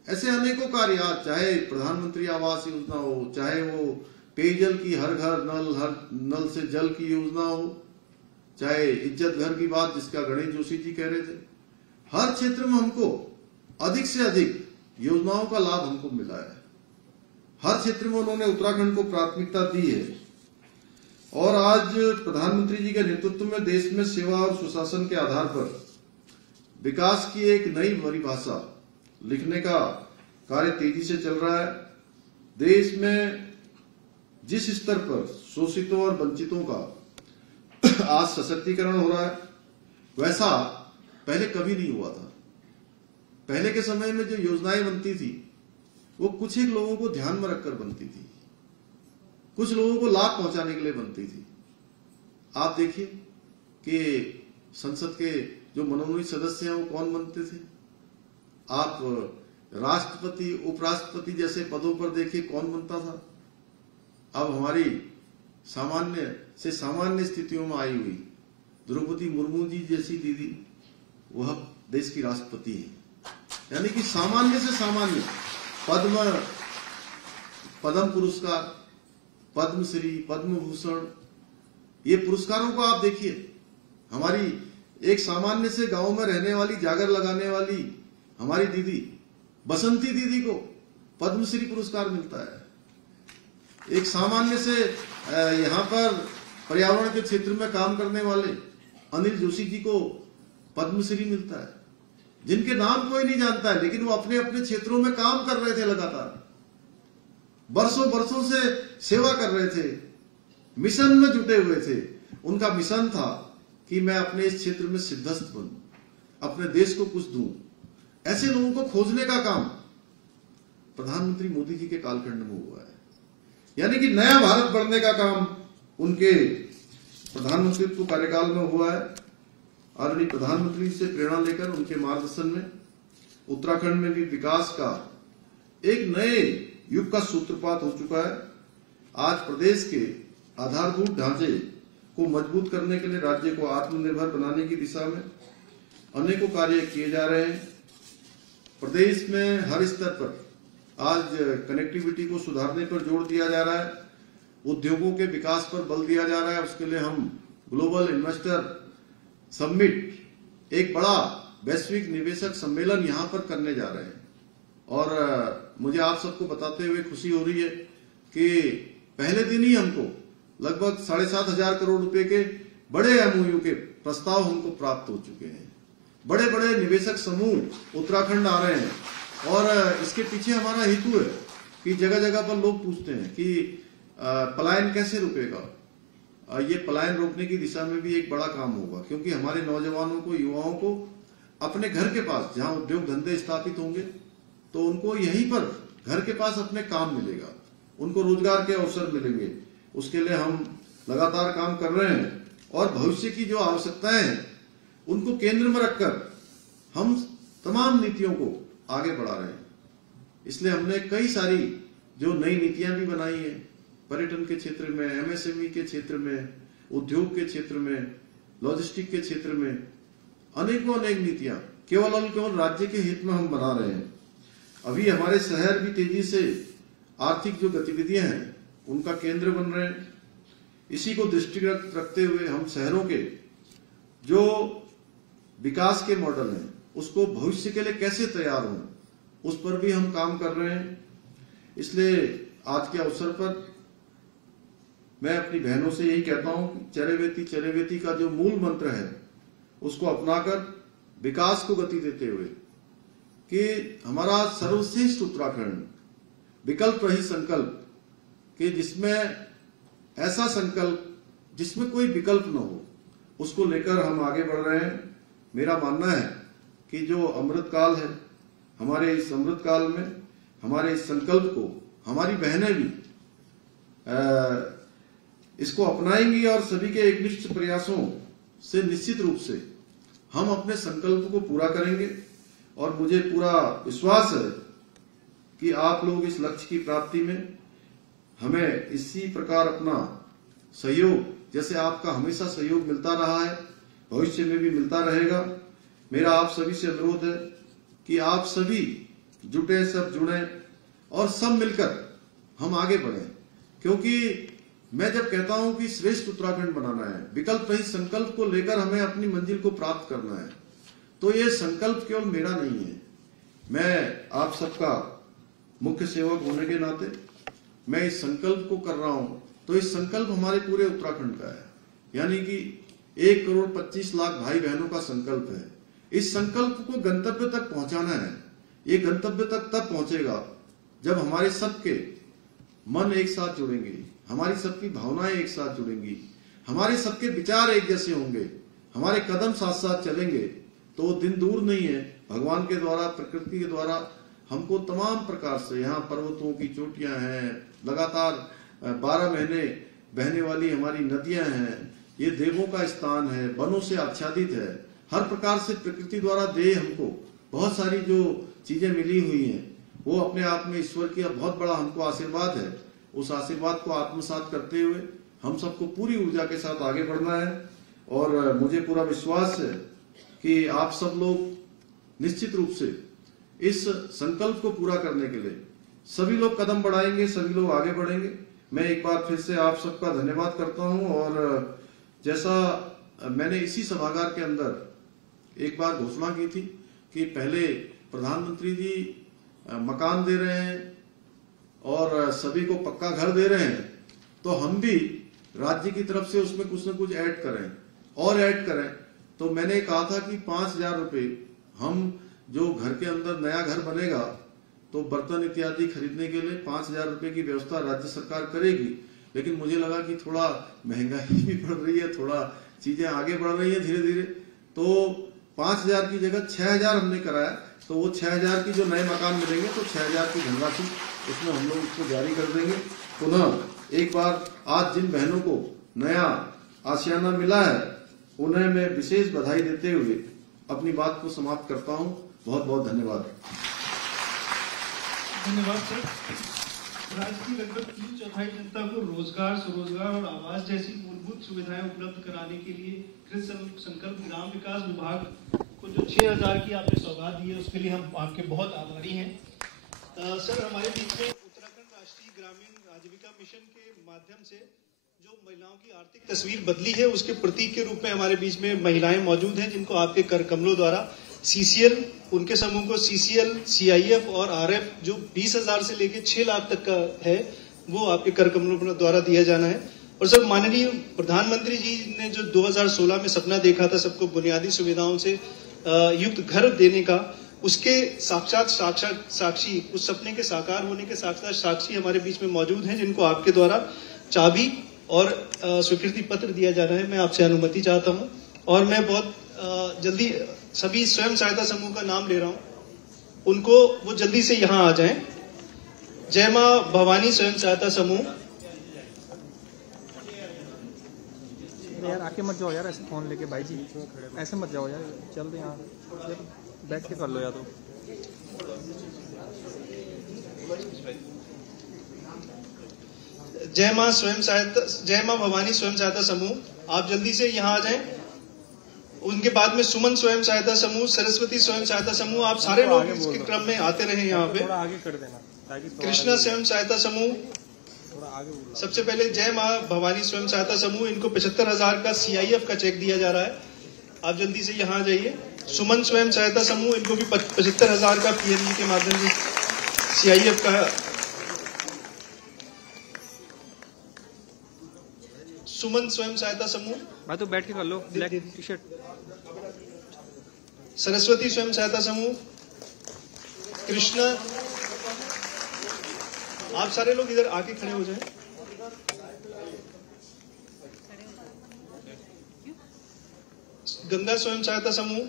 ऐसे अनेकों कार्य, चाहे प्रधानमंत्री आवास योजना हो, चाहे वो पेयजल की हर घर नल से जल की योजना हो, चाहे इज्जत घर की बात जिसका गणेश जोशी जी कह रहे थे, हर क्षेत्र में हमको अधिक से अधिक योजनाओं का लाभ हमको मिला है। हर क्षेत्र में उन्होंने उत्तराखंड को प्राथमिकता दी है। और आज प्रधानमंत्री जी के नेतृत्व में देश में सेवा और सुशासन के आधार पर विकास की एक नई परिभाषा लिखने का कार्य तेजी से चल रहा है। देश में जिस स्तर पर शोषितों और वंचितों का आज सशक्तिकरण हो रहा है, वैसा पहले कभी नहीं हुआ था। पहले के समय में जो योजनाएं बनती थी वो कुछ ही लोगों को ध्यान में रखकर बनती थी। कुछ लोगों को लाभ पहुंचाने के लिए बनती थी। आप देखिए कि संसद के जो मनोनीत सदस्य हैं वो कौन बनते थे। आप राष्ट्रपति, उपराष्ट्रपति जैसे पदों पर देखिए कौन बनता था। अब हमारी सामान्य से सामान्य स्थितियों में आई हुई द्रौपदी मुर्मू जी जैसी दीदी वह देश की राष्ट्रपति है। यानी कि सामान्य से सामान्य पद्म पुरस्कार, पद्मश्री, पद्म भूषण, ये पुरस्कारों को आप देखिए। हमारी एक सामान्य से गांव में रहने वाली, जागर लगाने वाली हमारी दीदी बसंती दीदी को पद्मश्री पुरस्कार मिलता है। एक सामान्य से यहाँ पर पर्यावरण के क्षेत्र में काम करने वाले अनिल जोशी जी को पद्मश्री मिलता है, जिनके नाम कोई नहीं जानता है, लेकिन वो अपने अपने क्षेत्रों में काम कर रहे थे, लगातार बरसों बरसों से सेवा कर रहे थे, मिशन में जुटे हुए थे। उनका मिशन था कि मैं अपने इस क्षेत्र में सिद्धस्त बनूं, अपने देश को कुछ दूं। ऐसे लोगों को खोजने का काम प्रधानमंत्री मोदी जी के कालखंड में हुआ है। यानी कि नया भारत बढ़ने का काम उनके प्रधानमंत्रित्व कार्यकाल में हुआ है। आदरणीय प्रधानमंत्री से प्रेरणा लेकर उनके मार्गदर्शन में उत्तराखंड में भी विकास का एक नए युग का सूत्रपात हो चुका है। आज प्रदेश के आधारभूत ढांचे को मजबूत करने के लिए राज्य को आत्मनिर्भर बनाने की दिशा में अनेकों कार्य किए जा रहे हैं। प्रदेश में हर स्तर पर आज कनेक्टिविटी को सुधारने पर जोर दिया जा रहा है, उद्योगों के विकास पर बल दिया जा रहा है। उसके लिए हम ग्लोबल इन्वेस्टर समिट, एक बड़ा वैश्विक निवेशक सम्मेलन यहां पर करने जा रहे हैं। और मुझे आप सबको बताते हुए खुशी हो रही है कि पहले दिन ही हमको लगभग 7,500 करोड़ रुपए के बड़े एमओयू के प्रस्ताव हमको प्राप्त हो चुके हैं। बड़े बड़े निवेशक समूह उत्तराखंड आ रहे हैं और इसके पीछे हमारा हेतु है कि जगह जगह पर लोग पूछते हैं कि पलायन कैसे रुकेगा। ये पलायन रोकने की दिशा में भी एक बड़ा काम होगा, क्योंकि हमारे नौजवानों को, युवाओं को अपने घर के पास जहां उद्योग धंधे स्थापित होंगे तो उनको यहीं पर घर के पास अपने काम मिलेगा, उनको रोजगार के अवसर मिलेंगे। उसके लिए हम लगातार काम कर रहे हैं और भविष्य की जो आवश्यकताएं हैं उनको केंद्र में रखकर हम तमाम नीतियों को आगे बढ़ा रहे हैं। इसलिए हमने कई सारी जो नई नीतियां भी बनाई हैं, पर्यटन के क्षेत्र में, एमएसएमई के क्षेत्र में, उद्योग के क्षेत्र में, लॉजिस्टिक के क्षेत्र में, अनेकों अनेक नीतियां केवल और केवल राज्य के हित में हम बना रहे हैं। अभी हमारे शहर भी तेजी से आर्थिक जो गतिविधियां हैं उनका केंद्र बन रहे हैं। इसी को दृष्टिगत रखते हुए हम शहरों के जो विकास के मॉडल हैं उसको भविष्य के लिए कैसे तैयार हों, उस पर भी हम काम कर रहे हैं। इसलिए आज के अवसर पर मैं अपनी बहनों से यही कहता हूं कि चरैवेति चरैवेति का जो मूल मंत्र है उसको अपनाकर विकास को गति देते हुए कि हमारा सर्वश्रेष्ठ उत्तराखंड, विकल्प रहित संकल्प, कि जिसमें ऐसा संकल्प जिसमें कोई विकल्प न हो, उसको लेकर हम आगे बढ़ रहे हैं। मेरा मानना है कि जो अमृतकाल है, हमारे इस अमृतकाल में हमारे इस संकल्प को हमारी बहनें भी इसको अपनाएंगी और सभी के एकनिष्ठ प्रयासों से निश्चित रूप से हम अपने संकल्प को पूरा करेंगे। और मुझे पूरा विश्वास है कि आप लोग इस लक्ष्य की प्राप्ति में हमें इसी प्रकार अपना सहयोग, जैसे आपका हमेशा सहयोग मिलता रहा है, भविष्य में भी मिलता रहेगा। मेरा आप सभी से अनुरोध है कि आप सभी जुटे, सब जुड़े और सब मिलकर हम आगे बढ़ें। क्योंकि मैं जब कहता हूं कि श्रेष्ठ उत्तराखंड बनाना है, विकल्प रहित संकल्प को लेकर हमें अपनी मंजिल को प्राप्त करना है, तो ये संकल्प केवल मेरा नहीं है। मैं आप सबका मुख्य सेवक होने के नाते मैं इस संकल्प को कर रहा हूं, तो इस संकल्प हमारे पूरे उत्तराखंड का है। यानी कि 1,25,00,000 भाई बहनों का संकल्प है। इस संकल्प को गंतव्य तक पहुंचाना है। ये गंतव्य तक तब पहुंचेगा जब हमारे सबके मन एक साथ जुड़ेंगे, हमारी सबकी भावनाएं एक साथ जुड़ेंगी, हमारे सबके विचार एक जैसे होंगे, हमारे कदम साथ साथ चलेंगे, तो दिन दूर नहीं है। भगवान के द्वारा, प्रकृति के द्वारा हमको तमाम प्रकार से, यहाँ पर्वतों की चोटियां हैं, लगातार 12 महीने बहने वाली हमारी नदियां हैं, ये देवों का स्थान है, वनों से आच्छादित है, हर प्रकार से प्रकृति द्वारा दे हमको बहुत सारी जो चीजें मिली हुई हैं, वो अपने आप में ईश्वर की बहुत बड़ा हमको आशीर्वाद है। उस आशीर्वाद को आत्मसात करते हुए हम सबको पूरी ऊर्जा के साथ आगे बढ़ना है। और मुझे पूरा विश्वास है कि आप सब लोग निश्चित रूप से इस संकल्प को पूरा करने के लिए सभी लोग कदम बढ़ाएंगे, सभी लोग आगे बढ़ेंगे। मैं एक बार फिर से आप सबका धन्यवाद करता हूं। और जैसा मैंने इसी सभागार के अंदर एक बार घोषणा की थी कि पहले प्रधानमंत्री जी मकान दे रहे हैं और सभी को पक्का घर दे रहे हैं, तो हम भी राज्य की तरफ से उसमें कुछ न कुछ ऐड करें और ऐड करें। तो मैंने कहा था कि 5,000 रुपये हम जो घर के अंदर नया घर बनेगा तो बर्तन इत्यादि खरीदने के लिए 5,000 रुपये की व्यवस्था राज्य सरकार करेगी। लेकिन मुझे लगा कि थोड़ा महंगाई भी बढ़ रही है, थोड़ा चीजें आगे बढ़ रही है धीरे धीरे, तो 5,000 की जगह 6,000 हमने कराया। तो वो 6,000 की जो नए मकान मिलेंगे तो 6,000 की धनराशि उसमें हम लोग उसको जारी कर देंगे। पुनः एक बार आज जिन बहनों को नया आशियाना मिला है उन्हें मैं विशेष बधाई देते हुए अपनी बात को समाप्त करता हूं। बहुत बहुत धन्यवाद। धन्यवाद सर। राज्य की लगभग 3/4 जनता को रोजगार, स्वरोजगार और आवास जैसी मूलभूत सुविधाएं उपलब्ध कराने के लिए कृत संकल्प ग्राम विकास विभाग को जो 6,000 की आपने सौगात दी है उसके लिए हम आपके बहुत आभारी हैं। सर, हमारे बीच में उत्तराखंड राष्ट्रीय ग्रामीण आजीविका मिशन के माध्यम से जो महिलाओं की आर्थिक तस्वीर बदली है उसके प्रतीक के रूप में हमारे बीच में महिलाएं मौजूद हैं, जिनको आपके कर कमलों द्वारा CCL, उनके समूह को CCL, CIF और RF जो 20,000 से लेकर 6 लाख तक का है वो आपके कर कमलों द्वारा दिया जाना है। और सर, माननीय प्रधानमंत्री जी ने जो 2016 में सपना देखा था सबको बुनियादी सुविधाओं से युक्त घर देने का, उसके साक्षात साक्षी, उस सपने के साकार होने के साक्षात साक्षी हमारे बीच में मौजूद हैं, जिनको आपके द्वारा चाबी और स्वीकृति पत्र दिया जा रहा है। मैं आपसे अनुमति चाहता हूं और मैं बहुत जल्दी सभी स्वयं सहायता समूह का नाम ले रहा हूं, उनको वो जल्दी से यहां आ जाएं। जय मां भवानी स्वयं सहायता समूह। यार आके मत जाओ यार, ऐसे फोन लेके भाई जी, ऐसे मत जाओ यार, जल्दी यहाँ बैठ के कर लो या तो। जय मां भवानी स्वयं सहायता समूह, आप जल्दी से यहाँ आ जाएं। उनके बाद में सुमन स्वयं सहायता समूह, सरस्वती स्वयं सहायता समूह, आप सारे लोग इसके क्रम में आते रहे यहाँ पे। थोड़ा आगे कर देना ताकि कृष्णा स्वयं सहायता समूह, थोड़ा आगे बोलो। सबसे पहले जय मां भवानी स्वयं सहायता समूह, इनको 75,000 का CIF का चेक दिया जा रहा है, आप जल्दी से यहाँ आ जाइए। सुमन स्वयं सहायता समूह, इनको भी 75,000 का PNB के माध्यम से CIF का। सुमन स्वयं सहायता समूह, भाई तो बैठ के कर लो, ब्लैक टी-शर्ट। सरस्वती स्वयं सहायता समूह, कृष्णा, आप सारे लोग इधर आके खड़े हो जाएं। गंगा स्वयं सहायता समूह,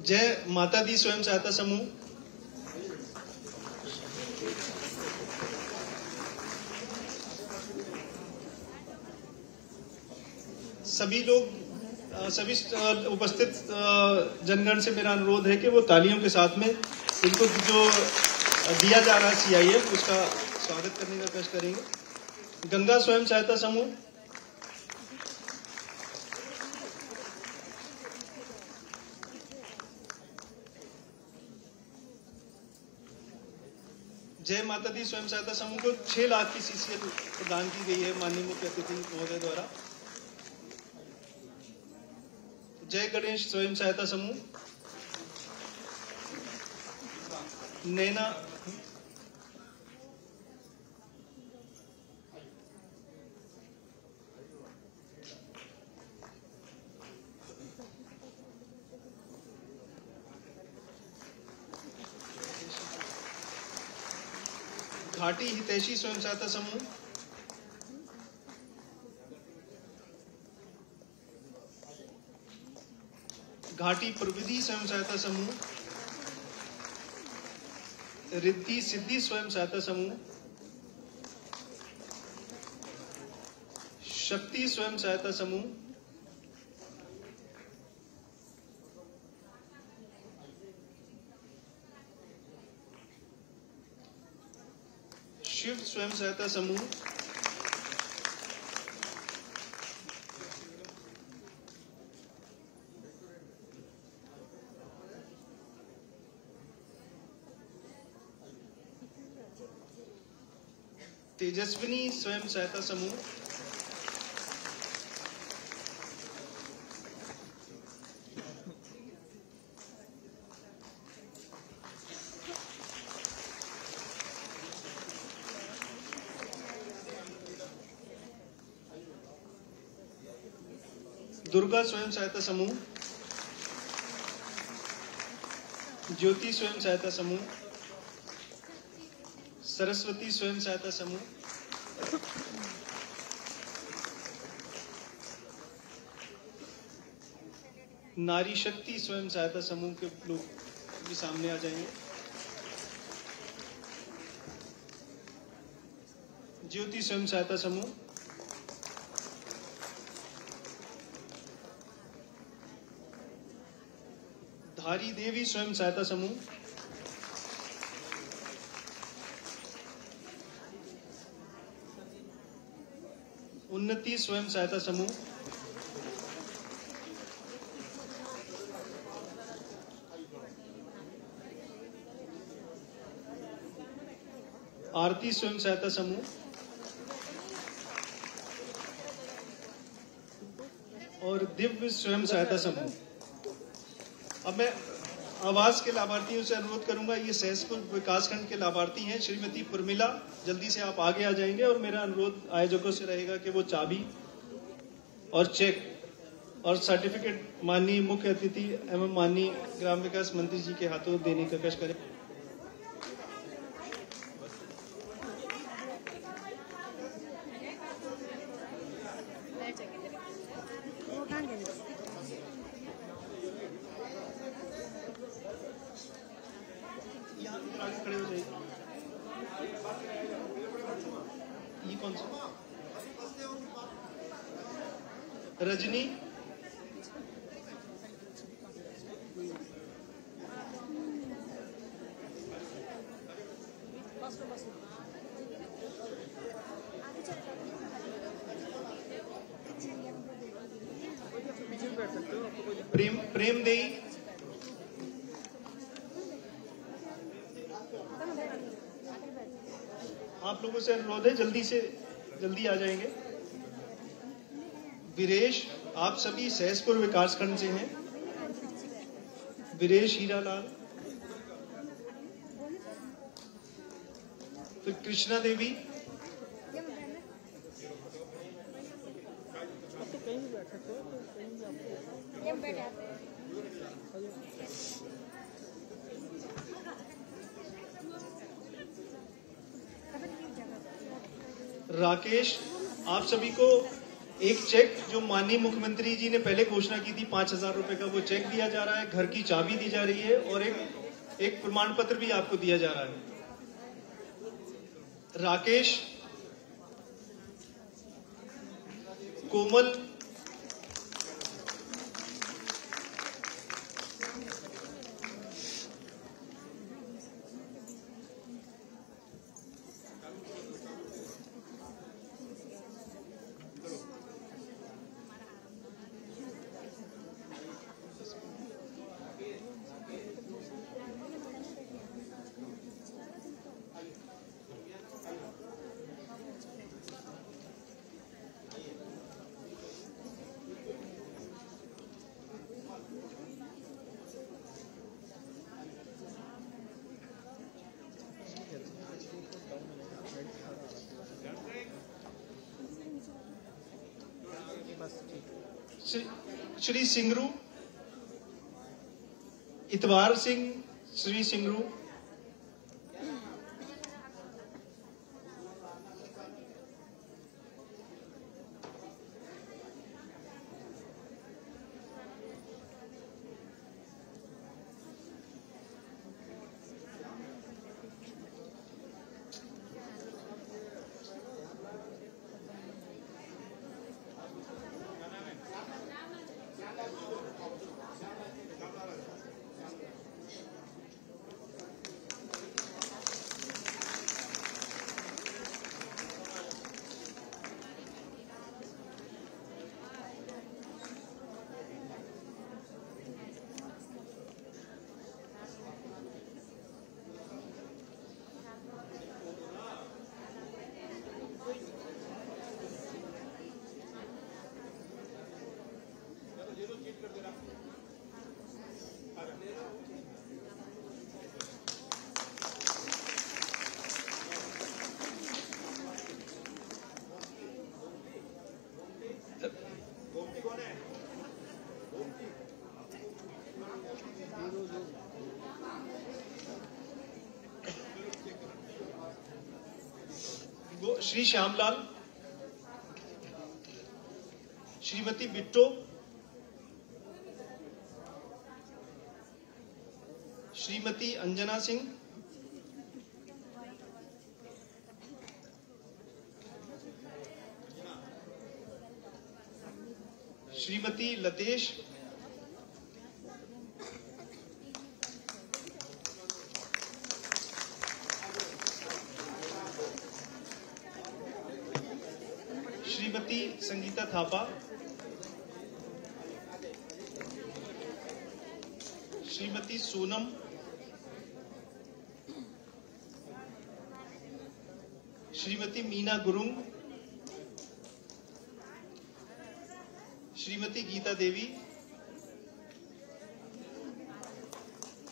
जय माता दी स्वयं सहायता समूह, सभी लोग, सभी उपस्थित जनगण से मेरा अनुरोध है कि वो तालियों के साथ में इनको जो दिया जा रहा है CIF उसका स्वागत करने का कष्ट करेंगे। गंगा स्वयं सहायता समूह, जय माता दी स्वयं सहायता समूह को 6 लाख की CCL प्रदान की गई है माननीय मुख्य अतिथि महोदय द्वारा। जय गणेश स्वयं सहायता समूह, नैना, घाटी हितैषी स्वयं सहायता समूह, घाटी प्रविधि स्वयं सहायता समूह, रिद्धि सिद्धि स्वयं सहायता समूह, शक्ति स्वयं सहायता समूह, शिव स्वयं सहायता समूह, तेजस्विनी स्वयं सहायता समूह, दुर्गा स्वयं सहायता समूह, ज्योति स्वयं सहायता समूह, सरस्वती स्वयं सहायता समूह, नारी शक्ति स्वयं सहायता समूह के लोग भी सामने आ जाएंगे। ज्योति स्वयं सहायता समूह, धारी देवी स्वयं सहायता समूह, उन्नति स्वयं सहायता समूह, आरती स्वयं सहायता समूह और दिव्य स्वयं सहायता समूह। अब मैं आवास के लाभार्थियों से अनुरोध करूंगा, ये सहसपुर विकासखंड के लाभार्थी हैं। श्रीमती प्रमिला, जल्दी से आप आगे आ जाएंगे और मेरा अनुरोध आयोजकों से रहेगा कि वो चाबी और चेक और सर्टिफिकेट माननीय मुख्य अतिथि एवं माननीय ग्राम विकास मंत्री जी के हाथों देने का कष्ट करें। खड़े हो जाइए। ये कौन सा? रजनी, प्रेम देई, आप लोगों से अनुरोध है जल्दी आ जाएंगे। वीरेश, आप सभी सहसपुर विकासखंड से हैं। वीरेश हीरालाल, फिर कृष्णा देवी, राकेश, आप सभी को एक चेक जो माननीय मुख्यमंत्री जी ने पहले घोषणा की थी 5,000 रुपए का, वो चेक दिया जा रहा है। घर की चाबी दी जा रही है और एक प्रमाण पत्र भी आपको दिया जा रहा है। राकेश, कोमल, श्री सिंगरू, इतवार सिंह, श्री सिंगरू, श्री श्यामलाल, श्रीमती बिट्टो, श्रीमती अंजना सिंह, श्रीमती लतेश, श्रीमती संगीता थापा, श्रीमती सोनम, श्रीमती मीना गुरुंग, श्रीमती गीता देवी,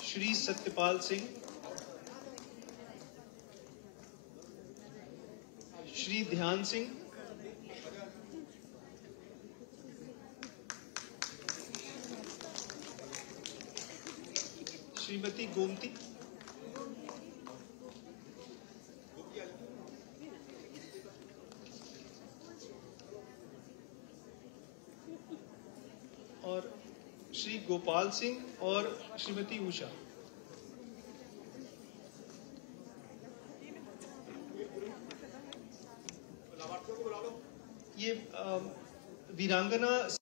श्री सत्यपाल सिंह, श्री ध्यान सिंह, श्रीमती गोमती, और श्री गोपाल सिंह और श्रीमती उषा। ये वीरांगना